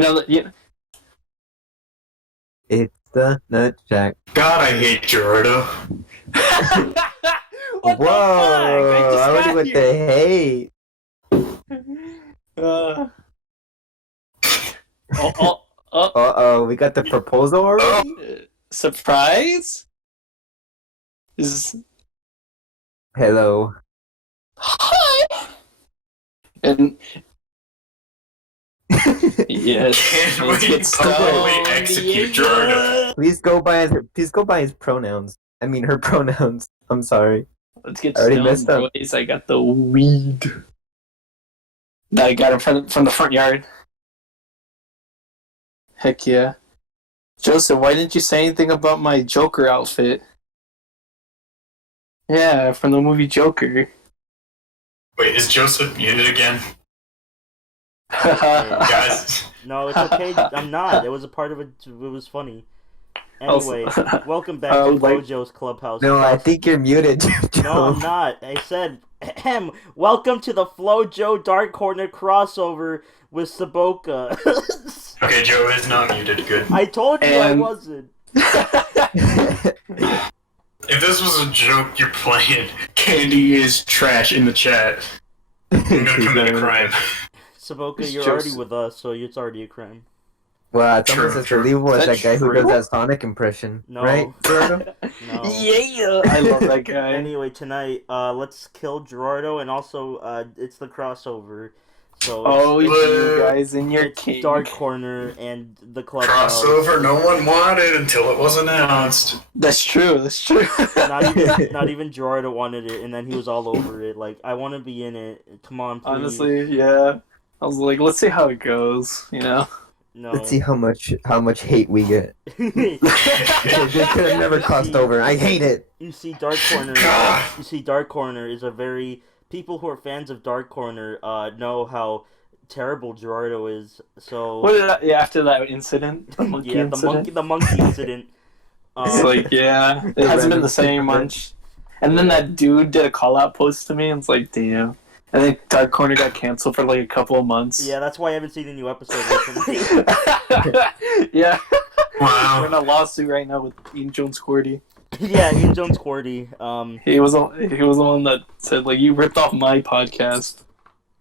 know, It's the Nutjack. God, I hate Gerardo. What Whoa! the fuck? I already with the hate. Oh, We got the proposal already? surprise? Hello. Hi! And yes, Can't let's we get totally started. execute Gerardo? Please go by his pronouns. I mean her pronouns. I'm sorry. Let's get I already stoned, messed up. boys. I got the weed. I got it from the front yard. Heck yeah. Joseph, why didn't you say anything about my Joker outfit? Yeah, from the movie Joker. Wait, is Joseph muted again? Haha. Guys, No, it's okay. I'm not. It was a part of it. It was funny. Anyway, welcome back to FlowJoe's Clubhouse. No, I think you're muted. No, I'm not. I said, welcome to the FlowJoe Dark Corner crossover with Saboka. okay, Joe is not muted. Good. I told you I wasn't. If this was a joke you're playing, Candy is trash in the chat. I'm gonna commit a crime. Saboka, you're already with us, so it's already a crime. Well, it's almost as believable as that guy who does that Sonic impression. No. Right, Gerardo? No. Yeah, I love that guy. Anyway, tonight, let's kill Gerardo, and also, it's the crossover. So you guys in your king. Dark Corner and the Clubhouse. Crossover no one wanted until it was announced. That's true. That's true. Not even Gerardo wanted it, and then he was all over it. Like, I want to be in it. Come on, please. Honestly, yeah. I was like, let's see how it goes. You know. No. Let's see how much hate we get. This could have never crossed over. I hate it. You see, Dark Corner is a very... People who are fans of Dark Corner know how terrible Gerardo is. So after that incident, the monkey incident. the monkey incident. It's like, yeah, it hasn't been the same much. And then that dude did a call out post to me, and it's like, damn. And then Dark Corner got canceled for like a couple of months. Yeah, that's why I haven't seen a new episode recently. Yeah. Wow. We're in a lawsuit right now with Ian Jones-Cordy. Yeah, Ian Jones-Cordy. He was the one that said, like, you ripped off my podcast.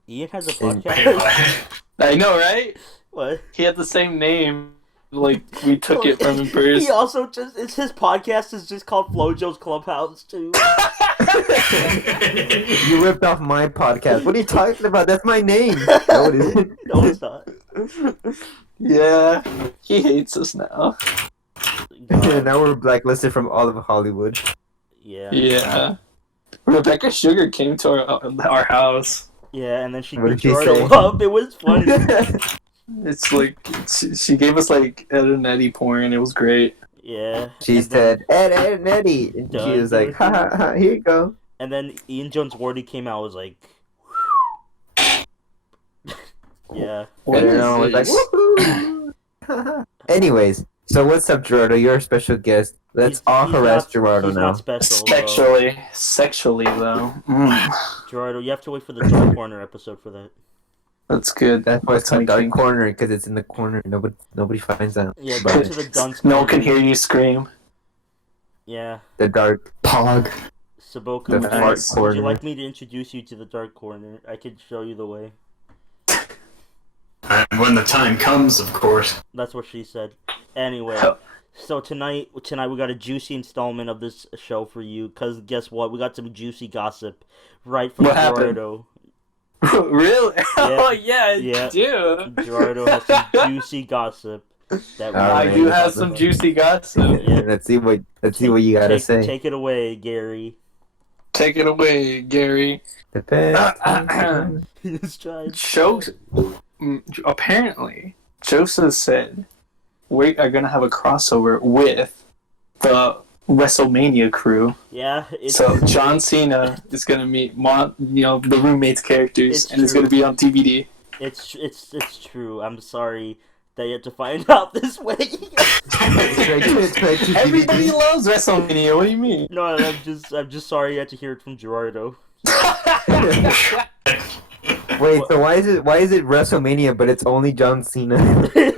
Ian has a podcast? I know, right? What? He had the same name. Like, we took it from him first. He also his podcast is just called FlowJoe's Clubhouse, too. You ripped off my podcast. What are you talking about? That's my name. No, it isn't. No, it's not. Yeah. He hates us now. Now we're blacklisted from all of Hollywood. Yeah. Yeah. Rebecca Sugar came to our house. Yeah, and then she What beat did she Gerardo say? up. It was funny. It's like, she gave us like Ed and Eddie porn. It was great. Yeah. She said, Ed and Eddie. And she was like, ha ha ha, here you go. And then Ian Jones-Wardy came out, was like... Yeah. What And is then I was like, this? woohoo! Anyways, so what's up, Gerardo? You're a special guest. Let's all harass Gerardo he's now. Not special, though. Sexually though. Gerardo, you have to wait for the Dark Corner episode for that. That's good. That's why it's called Dark King. Corner, because it's in the corner. Nobody finds out. Yeah, But go to the dunce No one corner. can hear you scream. Yeah. the dark pog. Saboka, The would fart you corner. like me to introduce you to the Dark Corner? I could show you the way. And when the time comes, of course. That's what she said. Anyway, Oh. so tonight we got a juicy installment of this show for you, because guess what? We got some juicy gossip right from What happened? Gerardo. Really? Oh yeah, Yeah. dude. Gerardo has some juicy gossip. That we Alright. I do have some juicy gossip. Yeah. Let's see what you gotta say. Take it away, Gary. Take it away, Gary. The best. He's trying. Apparently, Joseph said we are gonna have a crossover with the WrestleMania crew. Yeah. So John Cena is gonna meet the roommates characters, It's and it's true. gonna be on DVD. It's true. I'm sorry that you had to find out this way. Everybody loves WrestleMania. What do you mean? No, I'm just sorry you had to hear it from Gerardo. Wait, so why is it WrestleMania, but it's only John Cena?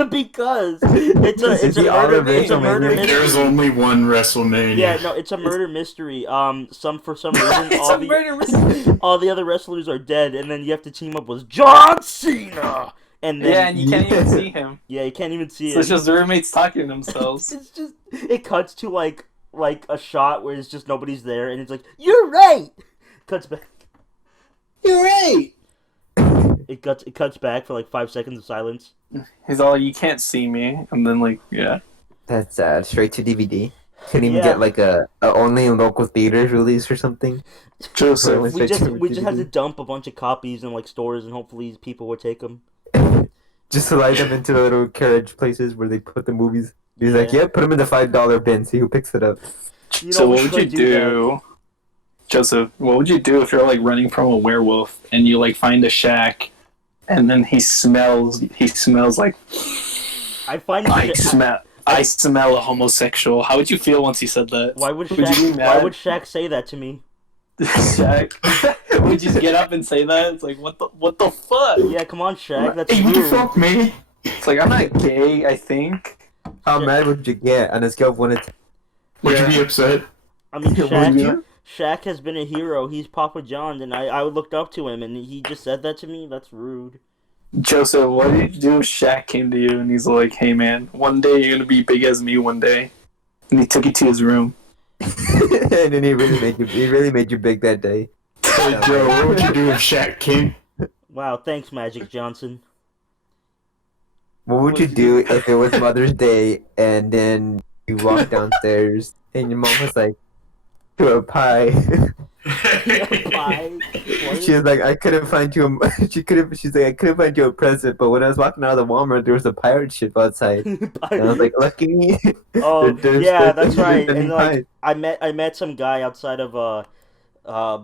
Because it's a Is he all of murder WrestleMania? mystery. There's only one WrestleMania. Yeah, no, it's a murder mystery. For some reason, It's a murder mystery. all the other wrestlers are dead, and then you have to team up with John Cena. And then, Yeah, and you can't even see him. Yeah, you can't even see So it. it's just roommates talking to themselves. It's just it cuts to like a shot where it's just nobody's there, and it's like, "You're right." Cuts back. You're right. It cuts back for like 5 seconds of silence. He's all, you can't see me, and then like, yeah. That's sad. Straight to DVD. Couldn't even Yeah. get like a only in local theaters release or something. Joseph. Wait, We just DVD. had to dump a bunch of copies in like stores, and hopefully people would take them. Just slide them into the little carriage places where they put the movies. He's like, Yeah. yeah, put them in the $5 bin. See who picks it up. You So know, we what would you could do that. do, Joseph? What would you do if you're like running from a werewolf and you like find a shack, and then he smells like I find I smell a homosexual. How would you feel once he said that? Why would Would you be Shaq? mad? Why would Shaq say that to me? Shaq? Would you just get up and say that? It's like what the fuck? Yeah, come on, Shaq. That's Hey, what the rude. fuck, man? It's like I'm not gay. I think. How mad would you get on a scale of 1 to 10? Would you be upset? I mean, Would Shaq. you? Shaq has been a hero. He's Papa John, and I looked up to him, and he just said that to me. That's rude. Joseph, what did you do if Shaq came to you and he's like, "Hey man, one day you're gonna be big as me one day," and he took you to his room. And then he really made you big that day. Hey, Joe, what would you do if Shaq came? Wow, thanks, Magic Johnson. What would you do if it was Mother's Day and then you walk downstairs and your mom was like, "To a pie." Bye. She was like, "I couldn't find you." She's like, "I couldn't find you a present, but when I was walking out of the Walmart, there was a pirate ship outside." And I was like, "Lucky me." Oh, yeah, that's right. there's And like, pies. I met some guy outside of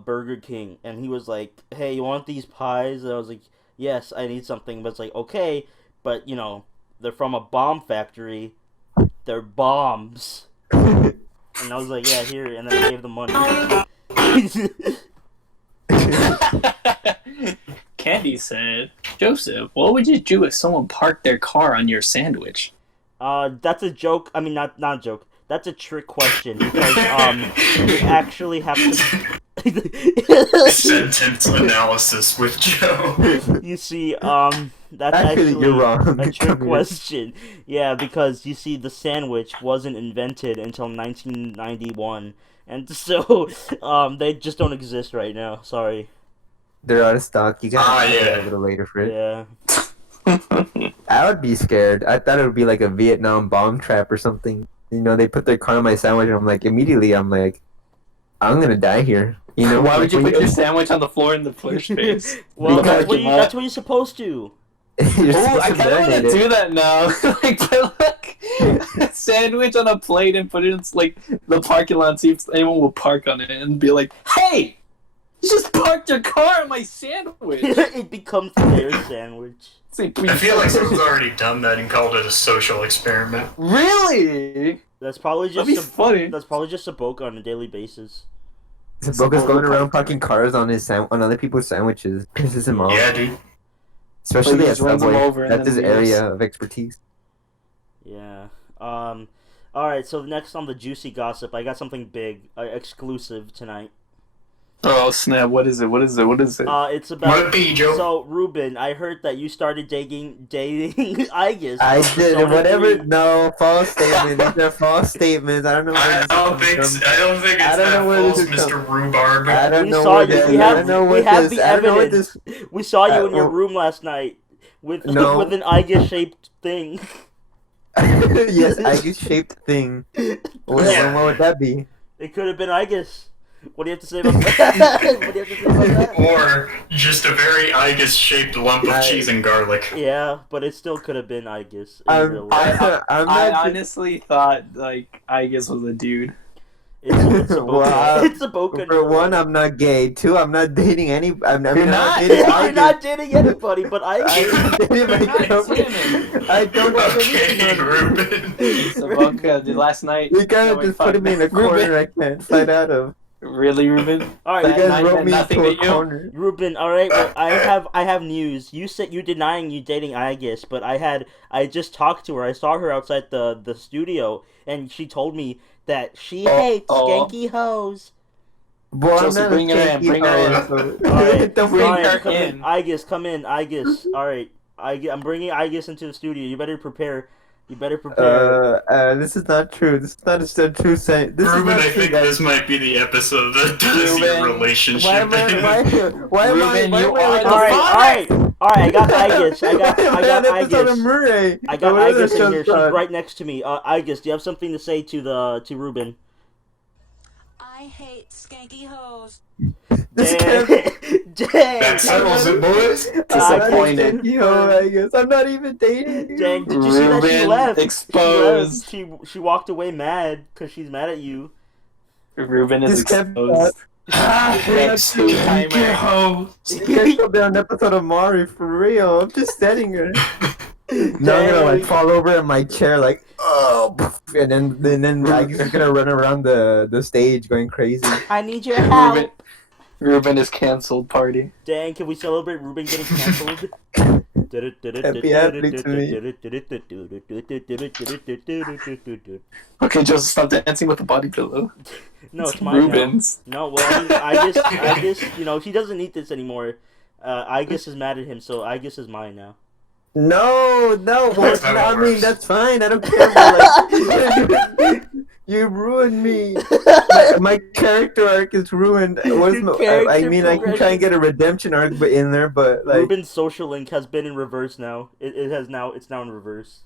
Burger King, and he was like, "Hey, you want these pies?" And I was like, "Yes, I need something." But it's like, okay, but you know, they're from a bomb factory. They're bombs. And I was like, "Yeah, here," and then I gave them money. Candy said, "Joseph, what would you do if someone parked their car on your sandwich?" That's a joke. I mean, not a joke. That's a trick question because you actually have to. Sentence analysis with Joe. You see, that's actually you're wrong. a trick Come here. question. Yeah, because you see, the sandwich wasn't invented until 1991, and so they just don't exist right now. Sorry. They're out of stock. You gotta yeah. wait a little later for it. Yeah. I would be scared. I thought it would be like a Vietnam bomb trap or something. You know, they put their car on my sandwich, and I'm like, I'm gonna die here. You know, Why would you when put your sandwich on the floor in the first space? Well, Because that's what you're supposed to. you're Oh, I supposed to kind of want marinate to it. do that now. Like, put like a sandwich on a plate and put it in like the parking lot and see if anyone will park on it and be like, "Hey, you just parked your car on my sandwich." It becomes their sandwich. It's like, I feel like someone's already done that and called it a social experiment. Really? That's probably That'd just be funny. That's probably just Saboka on a daily basis. Boca's going around parking cars on on other people's sandwiches. Pisses him off. Yeah, dude. Especially Like, he at just runs them Subway. over and That's then his leaves. area of expertise. Yeah. All right. So next on the juicy gossip, I got something big, exclusive tonight. Oh snap! What is it? What is it? What is it? It's about. What it be, Joe? So Ruben, I heard that you started dating Aegis. I from did Persona whatever. 3. No, false statements. These are false statements. I don't know. I don't think it's that false, Mr. Rhubarb. I don't We know saw what you. this. We I have- don't know we what have this. the I don't know what evidence. this. We saw you in your well- room last night with No. with an Aegis-shaped thing. Yes, Aegis shaped thing. Yeah. What would that be? It could have been Aegis. What do you have to say about that? What do you have to say about that? Or just a very Aegis-shaped lump of cheese and garlic. Yeah, but it still could have been Aegis in real life. I'm I not. honestly thought like Aegis was a dude. It's a Boca. Well, It's a Boca. For one, I'm not gay. Two, I'm not dating any. I'm You're not? dating You're Aegis. not dating anybody, but Aegis. I'm dating my God girlfriend. damn it. I don't have Okay, any. Ruben. Saboka did last night. You gotta No, just wait, put me in a Ruben. corner I can't fight out of. Really, Ruben? All You right, That guys meant wrote me nothing into a to you? corner. Ruben. All right, well, I have news. You said you're denying you dating Aegis, but I just talked to her. I saw her outside the studio, and she told me that she hates skanky hoes. Boy, I'm Joseph, not a bring her in, skanky bring her hoe, in. so Alright, don't bring bring her her. come in. in. Aegis, come in. Aegis. Alright. I'm bringing Aegis into the studio. You better prepare. You better prepare. This is not true. This is not a true saying. This is Ruben, not I true, think guys. this might be the episode that does your Ruben, relationship. Why am I? Why Ruben, you like are a the Alright, father! alright. I got Aegis. I got Why am I on Aegis. episode of Murray? I got Whatever Aegis that in show's here. She's called. right next to me. Aegis, do you have something to say to Ruben? I hate skanky hoes. This Dang. can't. Dang. That settles it, boys. Disappointed. I guess I'm not even dating. Dang, did you see that she Ruben left? exposed. She left. She walked away mad because she's mad at you. Ruben is This can't be exposed. Next two-timer. hoe. You guys will be on an episode of Mari for real. I'm just standing here. Now I'm gonna like fall over in my chair like oh, and then I'm just gonna run around the stage going crazy. I need your help. Ruben is canceled party. Dang, can we celebrate Ruben getting canceled? Happy athlete to me. Okay, just stop dancing with the body pillow. No, it's It's mine Ruben's. now. No, well, I mean, I guess, you know, he doesn't need this anymore. I guess is mad at him, so I guess is mine now. No, well, That's how it I mean works. that's fine. I don't care. But, like, you ruined me. My character arc is ruined. What's Your I character mean, I can try and get a redemption arc, but in there, but like Ruben's social link has been in reverse now. It's now in reverse.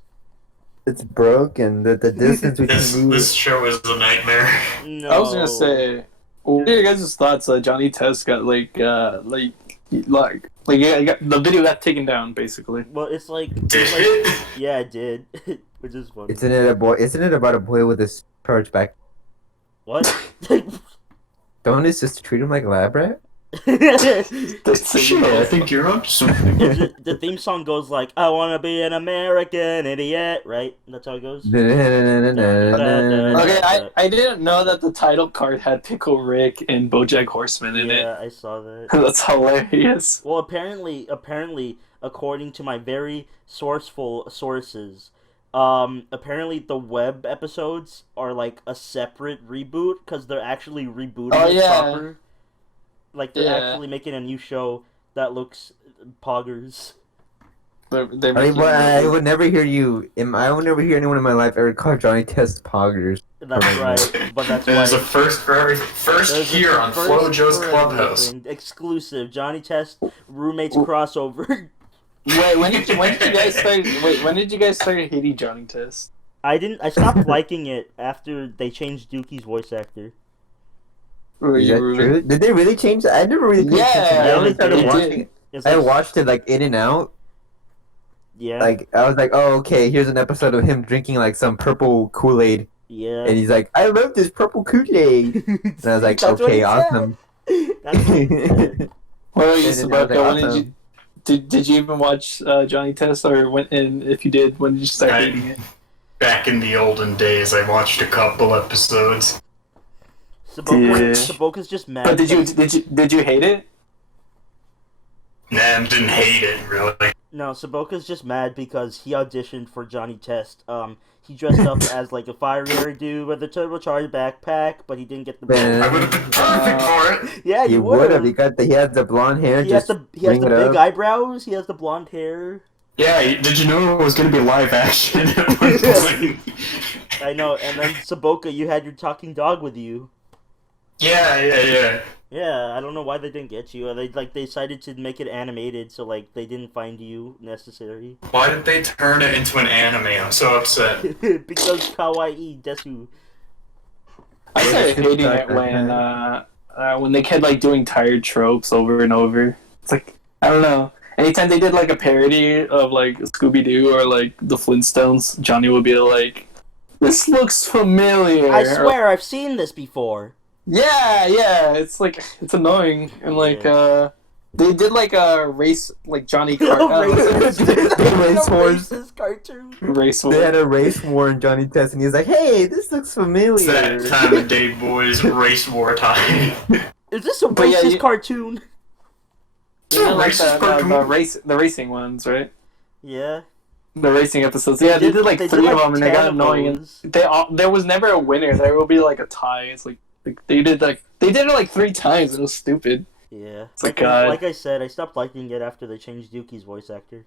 it's broken. The distance between me. This show is a nightmare. No. I was gonna say, what are your guys' thoughts? Johnny Test got the video got taken down basically. Well, it's like yeah, it did, which is funny. Isn't it a boy? Isn't it about a boy with a charge back? What? Don't his sister treat him like a lab rat? Shit, I think you're up to something. The theme song goes like, "I wanna be an American idiot," right? That's how it goes. Okay, I didn't know that the title card had Pickle Rick and BoJack Horseman in Yeah, I saw that. it. That's hilarious. Well, apparently, according to my very sourceful sources, apparently the web episodes are like a separate reboot because they're actually rebooting Oh, it yeah. proper. Like they're Yeah. actually making a new show that looks poggers. They're I would never hear I would never hear anyone in my life ever call Johnny Test poggers. That's right, but that's There's a why. first here on First FlowJoe's for Clubhouse. everything. Exclusive Johnny Test roommates crossover. Wait, when did you guys start? Wait, when did you guys start hating Johnny Test? I stopped liking it after they changed Dookie's voice actor. Is that true? Did they really change that? I never really paid attention. I Yeah, only they started did. watching it. It's I like- watched it like in and out. Yeah. Like I was like, oh okay, here's an episode of him drinking like some purple Kool-Aid, Yeah. and he's like, I love this purple Kool-Aid, and I was like, That's what okay, he awesome. said. That's what he said. What about you, And then I was Sabaka? like, When awesome. did you even watch Johnny Test, or when? And if you did, when did you start I- hating it? Back in the olden days, I watched a couple episodes. Saboka's just mad. But did you hate it? Nah, didn't hate it really. No, Saboka's just mad because he auditioned for Johnny Test. He dressed up as like a fiery dude with a turbocharged backpack, but he didn't get the. Man. I would have been perfect for it. Yeah, He you would have. would. He has the blonde hair. He has Just the bring it big up. eyebrows. He has the blonde hair. Yeah, did you know it was going to be live action at one point? I know. And then Saboka, you had your talking dog with you. Yeah. Yeah, I don't know why they didn't get you. They decided to make it animated, so like they didn't find you necessary. Why did they turn it into an anime? I'm so upset. Because kawaii desu. I started Yeah, hating it's it like when they kept like doing tired tropes over and over. It's like I don't know. Anytime they did like a parody of like Scooby Doo or like the Flintstones, Johnny would be like, "This looks familiar." I swear I've seen this before. Yeah, it's like it's annoying and like They did like a race, like Johnny A Cart. Race horse. racist cartoon. Race They war. had a race war in Johnny Test, and he's like, "Hey, this looks familiar." It's that time of day, boys. Race war time. Is this a But yeah, racist you- cartoon? You know, like Racist the cartoon. the racing ones, right? Yeah. The racing episodes. Yeah, they did like 3 of them, and they 10 got of annoying. And those. there was never a winner. There will be like a tie. It's like they did it like 3 times. It was stupid. Yeah. It's like, God. Like I said, I stopped liking it after they changed Yuki's voice actor.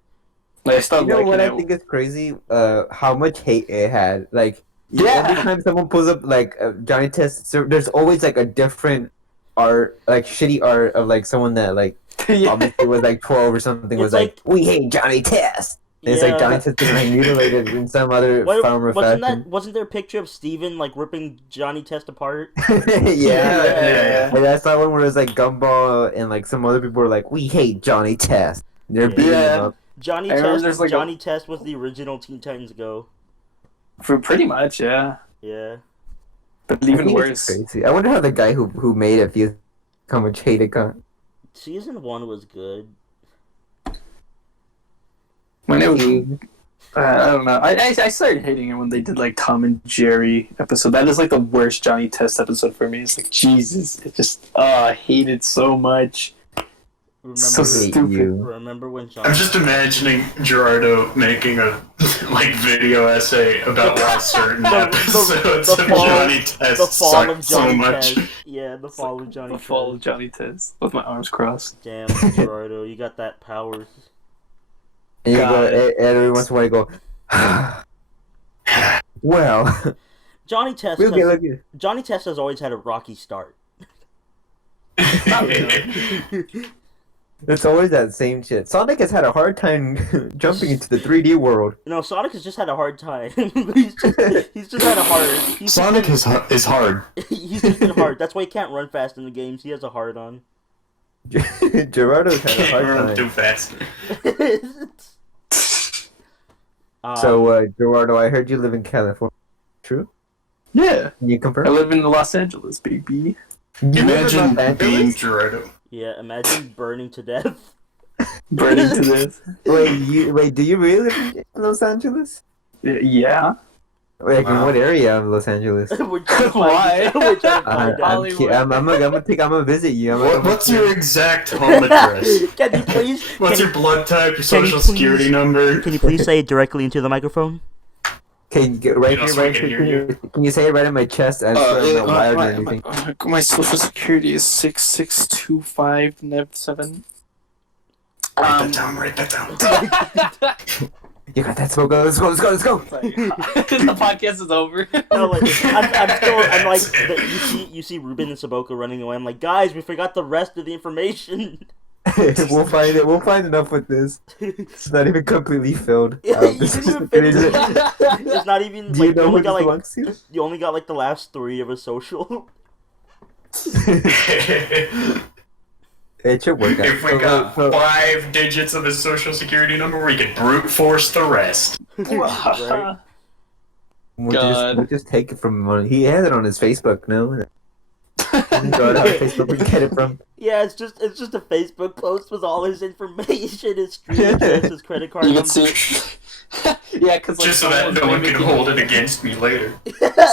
Like, I stopped You know liking what I it. think is crazy? How much hate it had. Like, Yeah. every time someone pulls up like Johnny Test, so there's always like a different art, like shitty art of like someone that like Yeah. obviously was like 12 or something was It's like, we hate Johnny Test. And it's like Johnny Test being like mutilated in some other form or fashion. Wasn't there a picture of Steven like ripping Johnny Test apart? Yeah. And I saw one where it was like Gumball and like some other people were like, we hate Johnny Test. And they're Yeah. beating him Yeah. up. Johnny I remember Test. there's, like, Johnny Test was the original Teen Titans Go. For pretty much, yeah. Yeah. But I even think it's worse. crazy. I wonder how the guy who made it feels how much hate it got. Season 1 was good. When it was, I don't know. I started hating it when they did like Tom and Jerry episode. That is like the worst Johnny Test episode for me. It's like Jesus. It just I hate it so much. So stupid. Remember when Johnny? I'm just imagining Gerardo making a like video essay about why certain episodes of Johnny Test the fall suck of so Johnny much. Test. Yeah, the fall of Johnny The Test. fall of Johnny Test with my arms crossed. Damn, Gerardo, you got that power. And you go, God. and every once in a while you go, well, Johnny Test. we'll get lucky. Johnny Test has always had a rocky start. It's always that same shit. Sonic has had a hard time jumping into the 3D world. No, Sonic has just had a hard time. he's just had a hard. Sonic is hard. He's just been hard. That's why he can't run fast in the games. He has a hard on. Gerardo's had a Can't hard run time. too fast. So, Gerardo, I heard you live in California. True? Yeah. Can you I confirm? live in Los Angeles, baby. You live in Imagine Los being Angeles? Gerardo. yeah, imagine burning to death. Burning to death. Wait, do you really live in Los Angeles? Yeah. Like, in Wow. what area of Los Angeles? We're trying to Why? find, we're trying to find out. Hollywood. I'm gonna visit you. What's your exact home address? Can you please? What's can your blood type, your can you social please- security number? Can you please say it directly into the microphone? Can you get right You know, here, so I right can here? hear Can you say it right in my chest? I'm not wired or anything. my social security is 6625-7. Write that down. You got that smoke? Let's go! The podcast is over. No, like I'm like you see Ruben and Saboka running away. I'm like, guys, we forgot the rest of the information. We'll find it. We'll find enough with this. It's not even completely filled. Yeah, you didn't even finish it. It's not even Do you like know you only who got this like belongs to? you only got like the last 3 of a social. It should work out. If we got 5 digits of his social security number, we could brute force the rest. Right? We'll just take it from him. He has it on his Facebook, no? Go to our Facebook and get it from. Yeah, it's just a Facebook post with all his information, his street address, his credit card You can number. see. Yeah, because like Just so that no one can hold it against me later.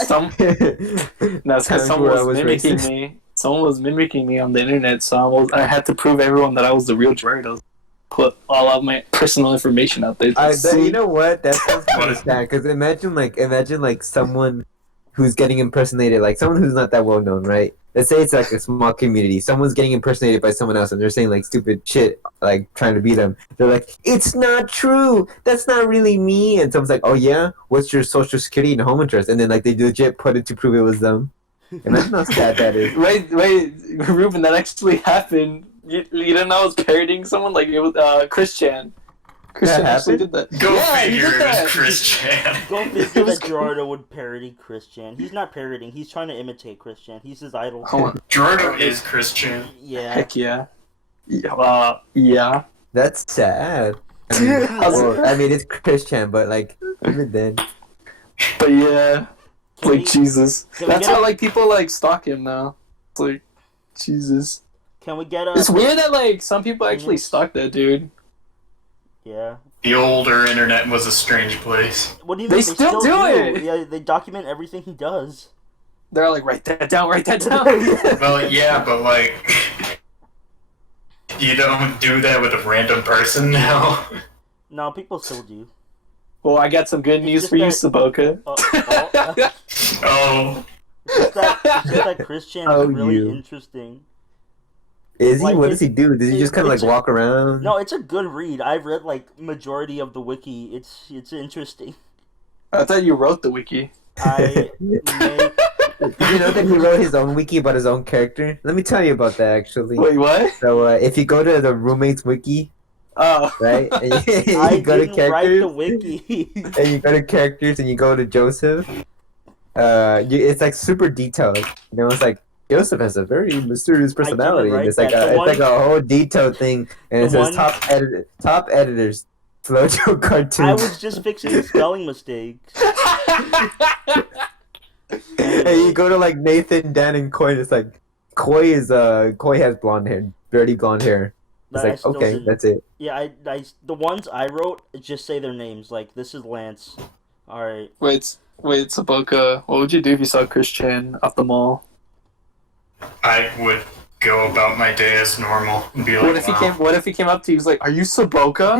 Some no, it's because Times someone where I was was mimicking racist. me. Someone was mimicking me on the internet, so I had to prove everyone that I was the real Gerardo. Put all of my personal information out there. You know what? That sounds kind What of is- sad. Because imagine like someone who's getting impersonated, like someone who's not that well known, right? Let's say it's like a small community. Someone's getting impersonated by someone else, and they're saying like stupid shit, like trying to beat them. They're like, "It's not true. That's not really me." And someone's like, "Oh yeah, what's your social security and home address?" And then like they legit put it to prove it was them. Imagine how sad that is. Wait, Ruben, that actually happened. You didn't know I was parodying someone? Like, it was Christian. Christian actually did that. Go Yeah, he figure, did it that. was Chris Chan. Go figure that Gerardo would parody Chris Chan. He's not parodying. He's trying to imitate Chris Chan. He's his idol. Hold on. Gerardo is Chris Chan. Yeah. Heck yeah. Yeah. That's sad. I mean, it's Christian, but like even then. But yeah. Can we- Like, Jesus. can we That's get how, a- like, people, like, stalk him now. It's like, Jesus. Can we get a? It's weird that like some people actually Yes. stalk that dude. Yeah. The older internet was a strange place. What do you They mean? still do it! Yeah, they document everything he does. They're like, write that down, write that down. Well, yeah, but like, you don't do that with a random person now. No, people still do. Well, I got some good It's news just for you, that- Saboka. Oh, It's just that Christian's Oh, really you. interesting. Is he? Like, What does he do? Does he just kind of like it's a- walk around? No, it's a good read. I've read like majority of the wiki. It's interesting. I thought you wrote the wiki. I may... Did you know that he wrote his own wiki about his own character? Let me tell you about that actually. Wait, what? So if you go to the roommate's wiki, Oh. right, and you, I go to didn't write characters, the wiki. and you go to characters, and you go to Joseph. It's like super detailed. You know, it's like Joseph has a very mysterious personality. write And it's like that. The it's like a whole detailed thing, and it The says one- top editors, FlowJoe cartoon. I was just fixing the spelling mistakes. And you go to like Nathan, Dan, and Coy. And it's like Coy has blonde hair, dirty blonde hair. It's That I like still okay, didn't- that's it. Yeah, the ones I wrote just say their names. Like, this is Lance. All right. Wait, Saboka, what would you do if you saw Christian off the mall? I would go about my day as normal and be like, What if he came? What if he came up to you? He was like, "Are you Saboka?"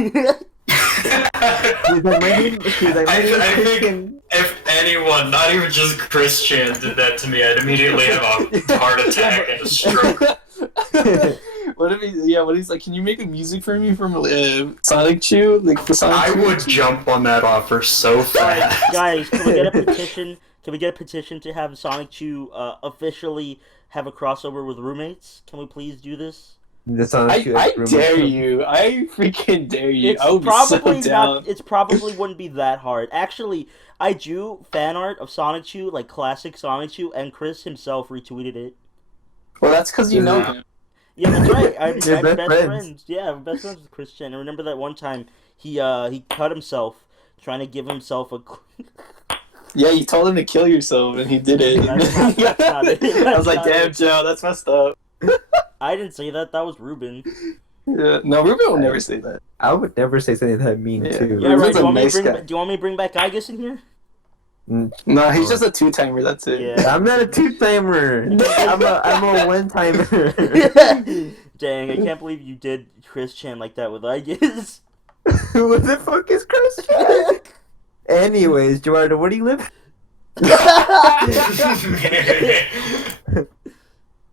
She's like, my name is I think Christian. if anyone, not even just Christian, did that to me, I'd immediately have a heart attack and a stroke. What if he's like, "Can you make a music for me from Sonic Chew, like the Sonic I Chew?" would jump on that offer so fast. Guys, can we get a petition? Can we get a petition to have Sonic Chew officially have a crossover with roommates? Can we please do this? The Sonic Shoe I roommate. dare you. I freaking dare you. It's I would probably be so down. not. It's probably wouldn't be that hard. Actually, I drew fan art of Sonic Chew, like classic Sonic Chew, and Chris himself retweeted it. Well, that's because you know Yeah. him. Yeah, that's right. I'm They're best best friends. friends. Yeah, I'm best friends with Christian. I remember that one time he cut himself trying to give himself a. Yeah, you told him to kill yourself, and he did it. That's not it. I was That's like, not "Damn, it. Joe, that's messed up." I didn't say that. That was Ruben. Yeah. No, Ruben will never say that. I would never say something that mean Yeah. too. Yeah, right. Ruben's Do you, a want me nice to bring, guy. do you want me to bring back Igus in here? No, he's just a two-timer. That's it. Yeah. I'm not a two-timer. I'm a one-timer. Dang, I can't believe you did Chris Chan like that with Igus. Who the fuck is Christian? Anyways, Gerardo, where do you live?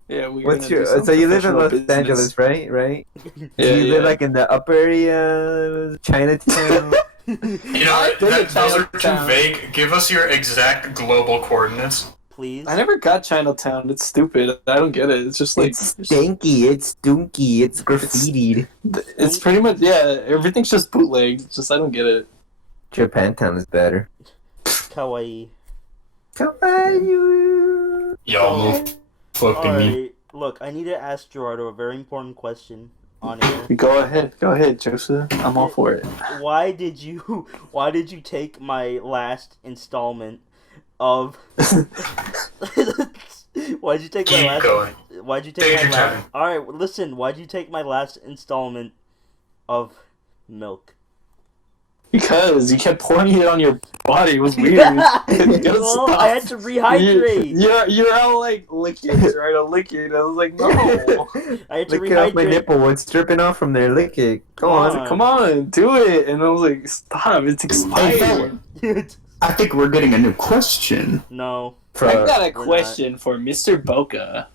Yeah, we're What's gonna do your? some So you live in professional Los business. Angeles, right? Right. Yeah, Do you live yeah. like in the upper area, Chinatown? You know, I think those are too Chinatown. vague. Give us your exact global coordinates. Please. I never got Chinatown. It's stupid. I don't get it. It's just like It's stinky. It's stunky. It's graffitied. it's pretty much everything's just bootlegged. It's just I don't get it. Japantown is better. Kawaii. Kawaii. Y'all know fucking me. Alright, look, I need to ask Gerardo a very important question on air. Go ahead, Joseph. I'm all for it. Why did you take my last installment of Why'd you take my Keep last going. Why'd you Take take your my time. last Alright, listen, why'd you take my last installment of milk? Because you kept pouring it on your body. It was weird. You gotta Well, stop. I had to rehydrate. You're all like licking it, right? I'm licking it. I was like, no. I had to Lick it off my rehydrate. nipple. It's dripping off from there. Lick it. Come I on. was like, come on, do it. And I was like, stop. It's expired. I think we're getting a new question. No. I got a We're question for Mr. Boca.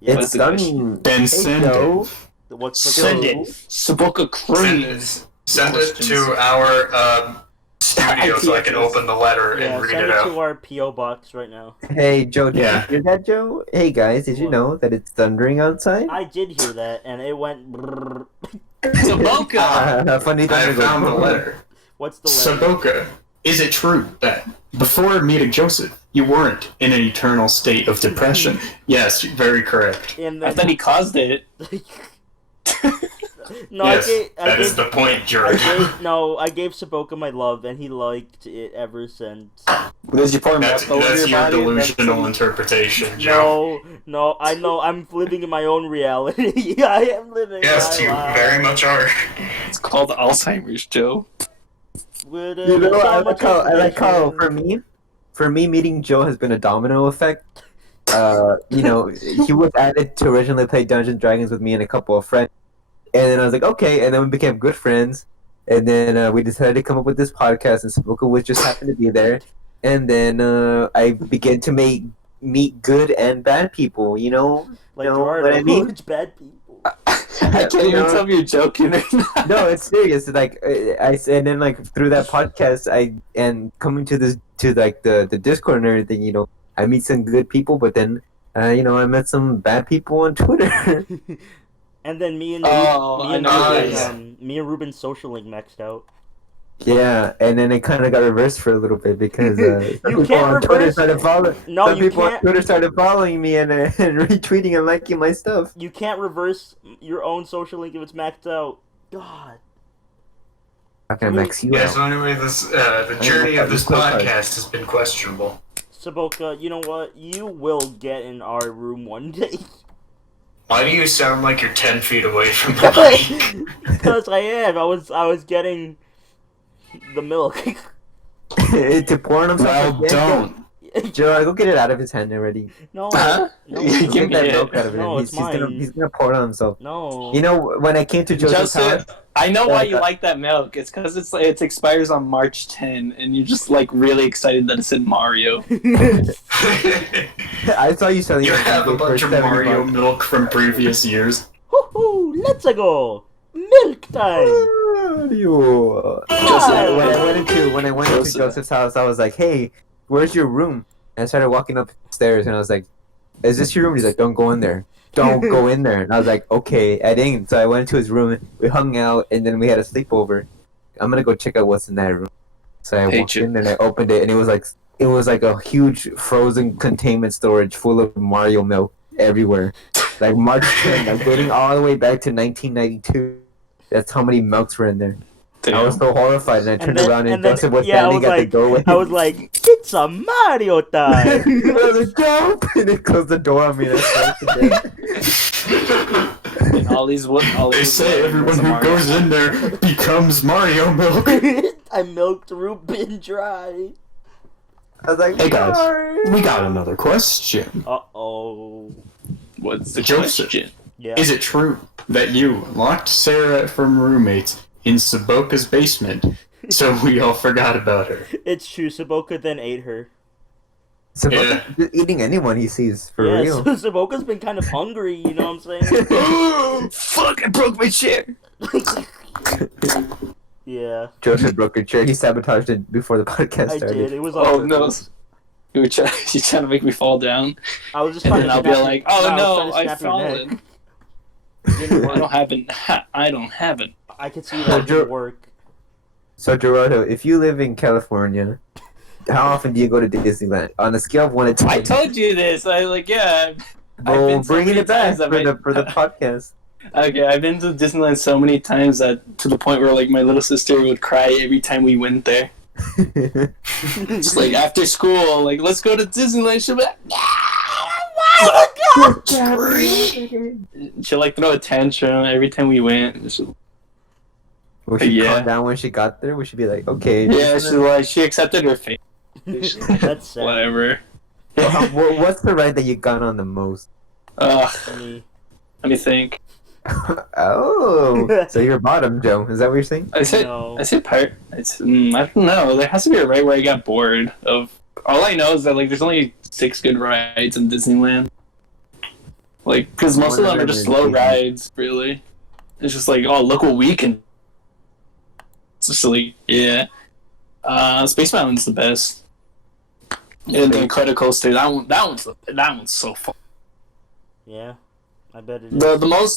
Yeah, It's the done. Then Hey, send Joe. it. what's the Send code? it. Saboka Cream. Send it to our studio so I can open the letter Yeah, and read send it it out. to our P.O. box right now. Hey, Joe. Did Yeah. you hear that, Joe? Hey, guys. Did you What? know that it's thundering outside? I did hear that, and it went. brrrr. Saboka. Funny I thunder goes, found the "Brrr." letter. What's the letter? Saboka, is it true that before meeting Joseph, you weren't in an eternal state of depression? Yes, very correct. And I then, thought he caused it. no, Yes, I that is gave, the point, George. I gave Saboka my love, and he liked it ever since. Did you pour That's milk all over your your body? delusional interpretation, Joe. No, I know. I'm living in my own reality. I am living Yes, my you life. very much are. It's called Alzheimer's, Joe. You know, I like how for me, meeting Joe has been a domino effect. You know, he was added to originally play Dungeons and Dragons with me and a couple of friends, and then I was like, okay, and then we became good friends, and then we decided to come up with this podcast, and Sabuka was just happened to be there, and then I began to meet good and bad people. You know Like know Gerardo, what I mean? which bad people. I can't even tell if you're joking or not. No, it's serious. Like and then like through that podcast, and coming to the Discord and everything. You know, I meet some good people, but then you know, I met some bad people on Twitter. And then me and Ruben's social link maxed out. Yeah, and then it kind of got reversed for a little bit because You can't reverse. No, you people on can't. Twitter started following me and retweeting and liking my stuff. You can't reverse your own social link if it's maxed out. God. How can I max you Yeah, out? so anyway, the journey of this podcast has been questionable. Saboka, you know what? You will get in our room one day. Why do you sound like you're 10 feet away from the mic? Because I am. I was getting the milk. To pour on himself. Well, don't. Joe, go get it out of his hand already. No. Huh? No. Give Get me that it. milk out of it. No, it's mine. He's gonna pour it on himself. No. You know, when I came to Joseph's house, Joseph, I know why you like that milk. It's because it expires on March 10, and you're just like really excited that it's in Mario. I saw you selling You it have a for bunch of 70 Mario bucks. milk from previous years. Hoo-hoo, let's go. Milk time. Mario. Mario. When I went into Joseph's house, I was like, "Hey, where's your room?" And I started walking upstairs, and I was like, "Is this your room?" He's like, "Don't go in there. Don't go in there." And I was like, "Okay." I didn't. So I went into his room. We hung out, and then we had a sleepover. I'm gonna go check out what's in that room. So I walked in and I opened it, and it was like a huge frozen containment storage full of Mario milk everywhere. Like March 10, like dating all the way back to 1992. That's how many milks were in there. Damn. I was so horrified, and I turned around and then- Joseph was yeah, standing at the doorway. I was like, it's a Mario time. I was like, "Jump!" And it closed the door on me. And I started to death. And all these They say everyone who goes in there becomes Mario milk. I milked Ruben dry. I was like, Hey, guys. "Sorry." We got another question. Uh-oh. What's the Joseph. question? Yeah. Is it true that you locked Sarah from roommates in Saboka's basement so we all forgot about her? It's true. Saboka then ate her. Saboka's just eating anyone he sees, for Yeah, real. so Saboka's been kind of hungry, you know what I'm saying? Fuck! I broke my chair. Yeah, Joseph broke a chair. He sabotaged it before the podcast I started. did. It was on Oh no! purpose. You're trying to make me fall down, I was just and trying then to I'll be snap like, your- "Oh I no, was trying to I've snap your neck. fallen. Didn't I don't work. have it. I don't have it." I could see that didn't work. So, Gerardo, if you live in California, how often do you go to Disneyland? On a scale of 1 to 10. I told you this. I've Well, been so bringing many it back times that for the podcast. Okay, I've been to Disneyland so many times that to the point where like my little sister would cry every time we went there. Just like after school, like let's go to Disneyland. She'll be like, she'll like throw a tantrum every time we went. Will she Yeah. calm down when she got there? Will she be like, okay? Yeah, she accepted her fate. That's sad. Whatever. What's the ride that you got on the most? Me. Let me think. Oh, so you're bottom, Joe. Is that what you're saying? I said No. part. I don't know. There has to be a ride where I got bored of. All I know is that like there's only 6 good rides in Disneyland. Like, because most of them are just slow rides, really. It's just like, oh, look what we can. It's just like, yeah. Space Mountain's the best. And then Incredicoaster, that one's so fun. Yeah, I bet it is.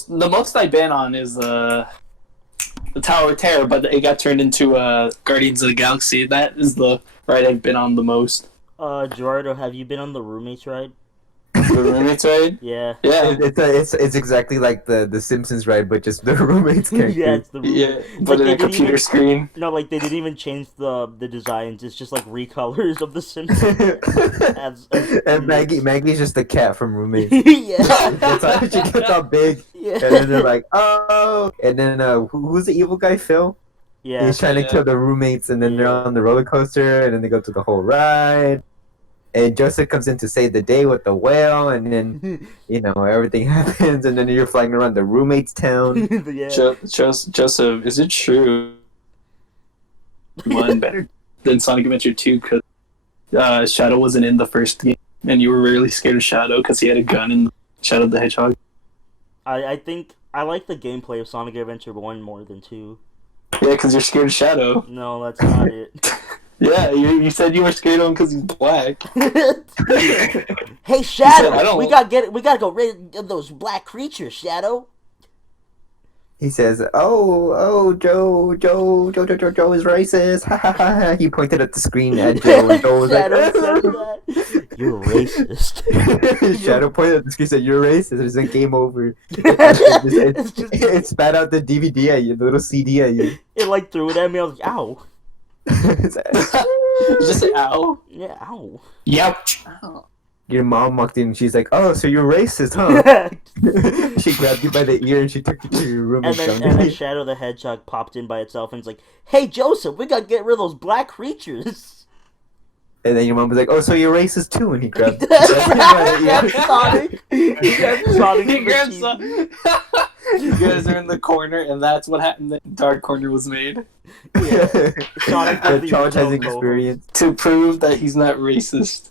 The most I've been on is the Tower of Terror, but it got turned into Guardians of the Galaxy. That is the ride I've been on the most. Gerardo, have you been on the roommates ride? The roommates ride? Yeah. Yeah. It's exactly like the Simpsons ride, but just the roommates character. Yeah, it's the Yeah, Like, but in they a didn't computer even- screen. No, like they didn't even change the designs. It's just like recolors of the Simpsons. as And roommates. Maggie's just the cat from Roommates. Yeah. She gets all big, Yeah. and then they're like, oh, and then who's the evil guy? Phil. Yeah. He's trying to Yeah. kill the roommates, and then they're Yeah. on the roller coaster, and then they go through the whole ride. And Joseph comes in to save the day with the whale, and then everything happens, and then you're flying around the roommates' town. Yeah. Joseph, is it true? One better than Sonic Adventure 2 because Shadow wasn't in the first game, and you were really scared of Shadow because he had a gun in Shadow the Hedgehog. I think I like the gameplay of Sonic Adventure 1 more than 2. Yeah, because you're scared of Shadow. No, that's not it. Yeah, you said you were scared of him because he's black. Hey, Shadow, I don't- we gotta go rid of those black creatures, Shadow. He says, "Oh, Joe is racist." Ha ha ha! He pointed at the screen at Joe, and Joe was Shadow like, said that. You're racist. Shadow pointed at the screen and said, "You're racist." It's like game over. It's just- It spat out the DVD at you, the little CD at you. It like threw it at me. I was like, ow. It's like, Just say ow. Yeah, ow. Youch. your mom walked in and she's like, "Oh, so you're racist, huh?" She grabbed you by the ear and she took you to your room and, And shunned then you. Shadow the Hedgehog popped in by itself and it's like, hey, Joseph, we gotta get rid of those black creatures. And then your mom was like, "Oh, so you're racist too?" And he grabbed, Sonic. He grabbed Sonic He from the grabs TV. You guys are in the corner, and that's what happened. The dark corner was made Yeah. Sonic was the the traumatizing original co-host. experience. to prove that he's not racist.